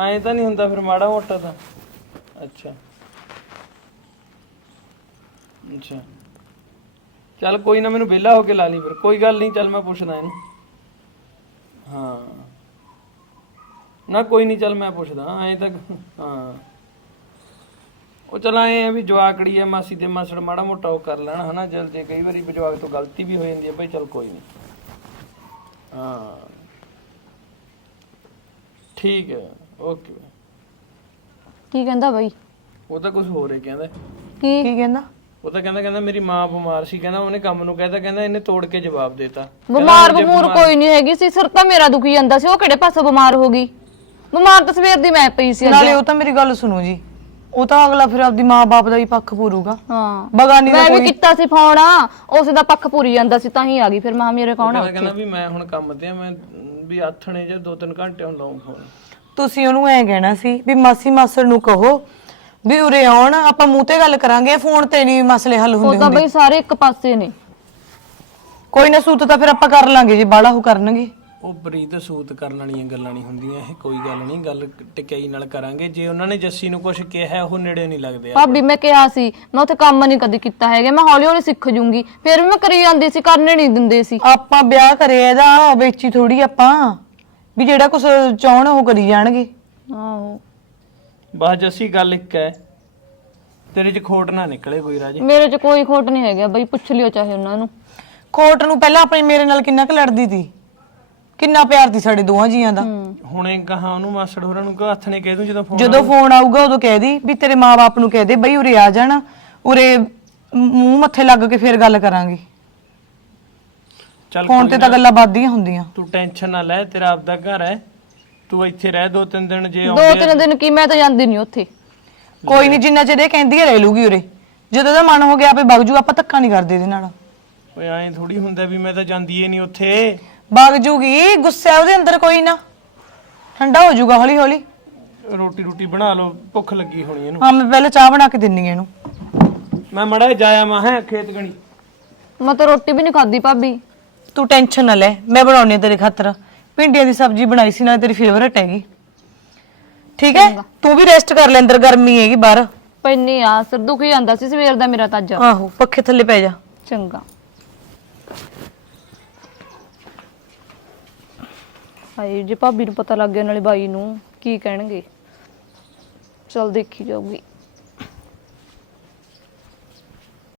ਐ ਤਾਂ ਨਹੀਂ ਹੁੰਦਾ ਫਿਰ ਮਾੜਾ ਮੋਟਾ ਤਾਂ ਅੱਛਾ ਅੱਛਾ ਚੱਲ ਕੋਈ ਨਾ ਮੈਨੂੰ ਵਿਹਲਾ ਹੋ ਕੇ ਲਾ ਲਈ ਫਿਰ ਕੋਈ ਗੱਲ ਨਹੀਂ ਚੱਲ ਮੈਂ ਪੁੱਛਦਾ ਇਹਨੂੰ ਹਾਂ ਨਾ ਕੋਈ ਨਹੀਂ ਚੱਲ ਮੈਂ ਪੁੱਛਦਾ ਐਂ ਤੱਕ ਹਾਂ ਉਹ ਚਲਾ ਐ ਵੀ ਜਵਾਕੜੀ ਐ ਮਾਸੀ ਦੇ ਮਾਸੜ ਮਾੜਾ ਮੋਟਾ ਉਹ ਕਰ ਲੈਣਾ ਹਨਾ ਜਲ ਜੇ ਕਈ ਵਾਰੀ ਜਵਾਕ ਤੋਂ ਗਲਤੀ ਵੀ ਹੋ ਜਾਂਦੀ ਐ ਭਾਈ ਚੱਲ ਕੋਈ ਨਹੀਂ ਹਾਂ ਠੀਕ ਐ ਓਕੇ ਕੀ ਕਹਿੰਦਾ ਬਾਈ ਉਹ ਤਾਂ ਕੁਝ ਹੋਰ ਹੀ ਕਹਿੰਦਾ ਕੀ ਕੀ ਕਹਿੰਦਾ ਉਹ ਤਾਂ ਕਹਿੰਦਾ ਕਹਿੰਦਾ ਮੇਰੀ ਮਾਂ ਬਿਮਾਰ ਸੀ ਕਹਿੰਦਾ ਉਹਨੇ ਕੰਮ ਨੂੰ ਕਹਿੰਦਾ ਕਹਿੰਦਾ ਇਹਨੇ ਤੋੜ ਕੇ ਜਵਾਬ ਦਿੱਤਾ ਬਿਮਾਰ ਬਮੂਰ ਕੋਈ ਨਹੀਂ ਹੈਗੀ ਸੀ ਸਿਰ ਤਾਂ ਮੇਰਾ ਦੁਖੀ ਜਾਂਦਾ ਸੀ ਉਹ ਕਿਹੜੇ ਪਾਸੋਂ ਬਿਮਾਰ ਹੋ ਗਈ ਬਿਮਾਰ ਤਾਂ ਸਵੇਰ ਦੀ ਮੈਂ ਪਈ ਸੀ ਨਾਲੇ ਉਹ ਤਾਂ ਮੇਰੀ ਗੱਲ ਸੁਣੋ ਜੀ ਉਹ ਤਾਂ ਅਗਲਾ ਫਿਰ ਆਪਦੀ ਮਾਂ ਬਾਪ ਦਾ ਹੀ ਪੱਖ ਪੂਰੂਗਾ ਹਾਂ ਬਗਾਨੀ ਦਾ ਮੈਂ ਵੀ ਕੀਤਾ ਸੀ ਫੋਨ ਉਸ ਦਾ ਪੱਖ ਪੂਰੀ ਜਾਂਦਾ ਸੀ ਤਾਂ ਹੀ ਆ ਗਈ ਫਿਰ ਮਾਂ ਮੇਰੇ ਕੋਲ ਆ ਕਹਿੰਦਾ ਵੀ ਮੈਂ ਹੁਣ ਕੰਮ ਤੇ ਆ ਮੈਂ ਵੀ ਆਥਣੇ ਜਾਂ 2-3 ਘੰਟੇ ਹੁਣ ਲਾਉਂ ਫੋਨ ਤੁਸੀਂ ਉਹਨੂੰ ਐ ਕਹਿਣਾ ਸੀ ਵੀ ਮਾਸੀ ਮਾਸਰ ਨੂੰ ਕਹੋ ਵੀ ਉਰੇ ਆਉਣ ਆਪਾਂ ਮੂੰਹ ਤੇ ਗੱਲ ਕਰਾਂਗੇ ਫੋਨ ਤੇ ਨਹੀਂ ਮਸਲੇ ਹੱਲ ਹੁੰਦੇ ਉਹ ਤਾਂ ਬਈ ਸਾਰੇ ਇੱਕ ਪਾਸੇ ਨੇ ਕੋਈ ਨਾ ਸੂਤ ਤਾਂ ਫਿਰ ਆਪਾਂ ਕਰ ਲਾਂਗੇ ਜੀ ਬਾੜਾ ਉਹ ਕਰਨਗੇ ਉਹ ਬਰੀਤ ਸੂਤ ਕਰਨ ਵਾਲੀਆਂ ਗੱਲਾਂ ਨਹੀਂ ਹੁੰਦੀਆਂ ਇਹ ਕੋਈ ਗੱਲ ਨਹੀਂ ਗੱਲ ਟਿਕਾਈ ਨਾਲ ਕਰਾਂਗੇ ਜੇ ਉਹਨਾਂ ਨੇ ਜੱਸੀ ਨੂੰ ਕੁਝ ਕਿਹਾ ਉਹ ਨੇੜੇ ਨਹੀਂ ਲੱਗਦੇ ਆ ਭਾਬੀ ਮੈਂ ਕਿਹਾ ਸੀ ਮੈਂ ਉੱਥੇ ਕੰਮ ਨਹੀਂ ਕਦੇ ਕੀਤਾ ਹੈਗਾ ਮੈਂ ਹੌਲੀ ਹੌਲੀ ਸਿੱਖ ਜੂੰਗੀ ਫਿਰ ਵੀ ਮੈਂ ਕਰੀ ਜਾਂਦੀ ਸੀ ਕਰਨੇ ਨਹੀਂ ਦਿੰਦੇ ਸੀ ਆਪਾਂ ਵਿਆਹ ਕਰਿਆ ਇਹਦਾ ਵੇਚੀ ਥੋੜੀ ਆਪਾਂ ਵੀ ਜਿਹੜਾ ਕੁਝ ਚਾਹਣ ਉਹ ਕਰੀ ਜਾਣਗੇ ਆਹੋ ਬਸ ਅਸੀਂ ਗੱਲ ਇੱਕ ਹੈ ਤੇਰੇ 'ਚ ਖੋਟ ਨਾ ਨਿਕਲੇ ਕੋਈ ਰਾਜੇ ਮੇਰੇ 'ਚ ਕੋਈ ਖੋਟ ਨਹੀਂ ਹੈਗਾ ਬਈ ਪੁੱਛ ਲਿਓ ਚਾਹੇ ਉਹਨਾਂ ਨੂੰ ਖੋਟ ਨੂੰ ਪਹਿਲਾਂ ਆਪਣੀ ਮੇਰੇ ਨਾਲ ਕਿੰਨਾ ਕੁ ਲੜਦੀ ਸੀ ਕਿੰਨਾ ਪਿਆਰ ਦੀ ਸਾਡੇ ਦੋਹਾਂ ਜੀਆਂ ਦਾ ਹੁਣੇ ਕਹਾ ਉਹਨੂੰ ਮਾਸੜ ਹੋਰਾਂ ਨੂੰ ਕਿ ਹੱਥ ਨੇ ਕਹਿ ਦੂੰ ਜਦੋਂ ਫੋਨ ਜਦੋਂ ਫੋਨ ਆਊਗਾ ਉਦੋਂ ਕਹਿ ਦੀ ਵੀ ਤੇਰੇ ਮਾਪੇ ਨੂੰ ਕਹਿ ਦੇ ਬਈ ਉਰੇ ਆ ਜਾਣਾ ਉਰੇ ਮੂੰਹ ਮੱਥੇ ਲੱਗ ਕੇ ਫੇਰ ਗੱਲ ਕਰਾਂਗੇ ਚੱਲ ਫੋਨ ਤੇ ਤਾਂ ਗੱਲਾਂ ਵੱਧਦੀਆਂ ਹੁੰਦੀਆਂ ਤੂੰ ਟੈਨਸ਼ਨ ਨਾ ਲੈ ਤੇਰਾ ਆਪਦਾ ਘਰ ਹੈ ਤੂੰ ਇੱਥੇ ਰਹਿ ਦੋ ਤਿੰਨ ਦਿਨ ਜੇ ਆਉਂਦੇ ਦੋ ਤਿੰਨ ਦਿਨ ਕੀ ਮੈਂ ਤਾਂ ਜਾਂਦੀ ਨਹੀਂ ਉੱਥੇ ਕੋਈ ਨਹੀਂ ਜਿੰਨਾ ਚਿਰ ਇਹ ਕਹਿੰਦੀ ਰਹਿ ਲੂਗੀ ਉਰੇ ਜਦੋਂ ਦਾ ਮਨ ਹੋ ਗਿਆ ਆਪੇ ਵਗ ਜੂ ਆਪਾਂ ਧੱਕਾ ਨਹੀਂ ਕਰਦੇ ਇਹਦੇ ਨਾਲ ਓਏ ਐਂ ਥੋੜੀ ਹੁੰਦਾ ਵੀ ਮੈਂ ਤਾਂ ਜਾਂਦੀ ਏ ਨਹੀਂ ਉੱਥੇ ਵਗ ਜੂਗੀ ਗੁੱਸਾ ਉਹਦੇ ਅੰਦਰ ਕੋਈ ਨਾ ਠੰਡਾ ਹੋ ਜਾਊਗਾ ਹੌਲੀ ਹੌਲੀ ਰੋਟੀ ਰੋਟੀ ਬਣਾ ਲਓ ਭੁੱਖ ਲੱਗੀ ਹੋਣੀ ਇਹਨੂੰ ਹਾਂ ਮੈਂ ਪਹਿਲੇ ਚਾਹ ਬਣਾ ਕੇ ਦਿੰਨੀ ਐ ਇਹਨੂੰ ਮੈਂ ਮੜਾ ਜਾਇਆ ਮਾਂ ਹੈ ਖੇਤ ਗਣੀ ਮੈਂ ਤਾਂ ਰੋਟੀ ਵੀ ਨਹੀਂ ਖਾਦੀ ਭਾਬੀ ਤੂੰ ਟੈਨਸ਼ਨ ਨਾ ਲੈ ਮੈਂ ਬਣਾਉਣੀ ਤੇਰੇ ਖਾਤਰ ਪਿੰਡੀਆਂ ਦੀ ਸਬਜ਼ੀ ਬਣਾਈ ਸੀ ਨਾ ਤੇਰੀ ਫੇਵਰਟ ਹੈਗੀ ਠੀਕ ਹੈ ਤੂੰ ਵੀ ਰੈਸਟ ਕਰ ਲੈ ਅੰਦਰ ਗਰਮੀ ਹੈਗੀ ਬਾਹਰ ਪੈਣੀ ਆ ਸਿਰ ਦੁਖੀ ਆਂਦਾ ਸੀ ਸਵੇਰ ਦਾ ਮੇਰਾ ਤੱਜ ਆਹੋ ਪੱਖੇ ਥੱਲੇ ਪੈ ਜਾ ਚੰਗਾ ਭਾਈ ਜੇ ਭਾਬੀ ਨੂੰ ਪਤਾ ਲੱਗ ਗਿਆ ਨਾਲੇ ਬਾਈ ਨੂੰ ਕੀ ਕਹਿਣਗੇ ਚਲ ਦੇਖੀ ਜਾਊਗੀ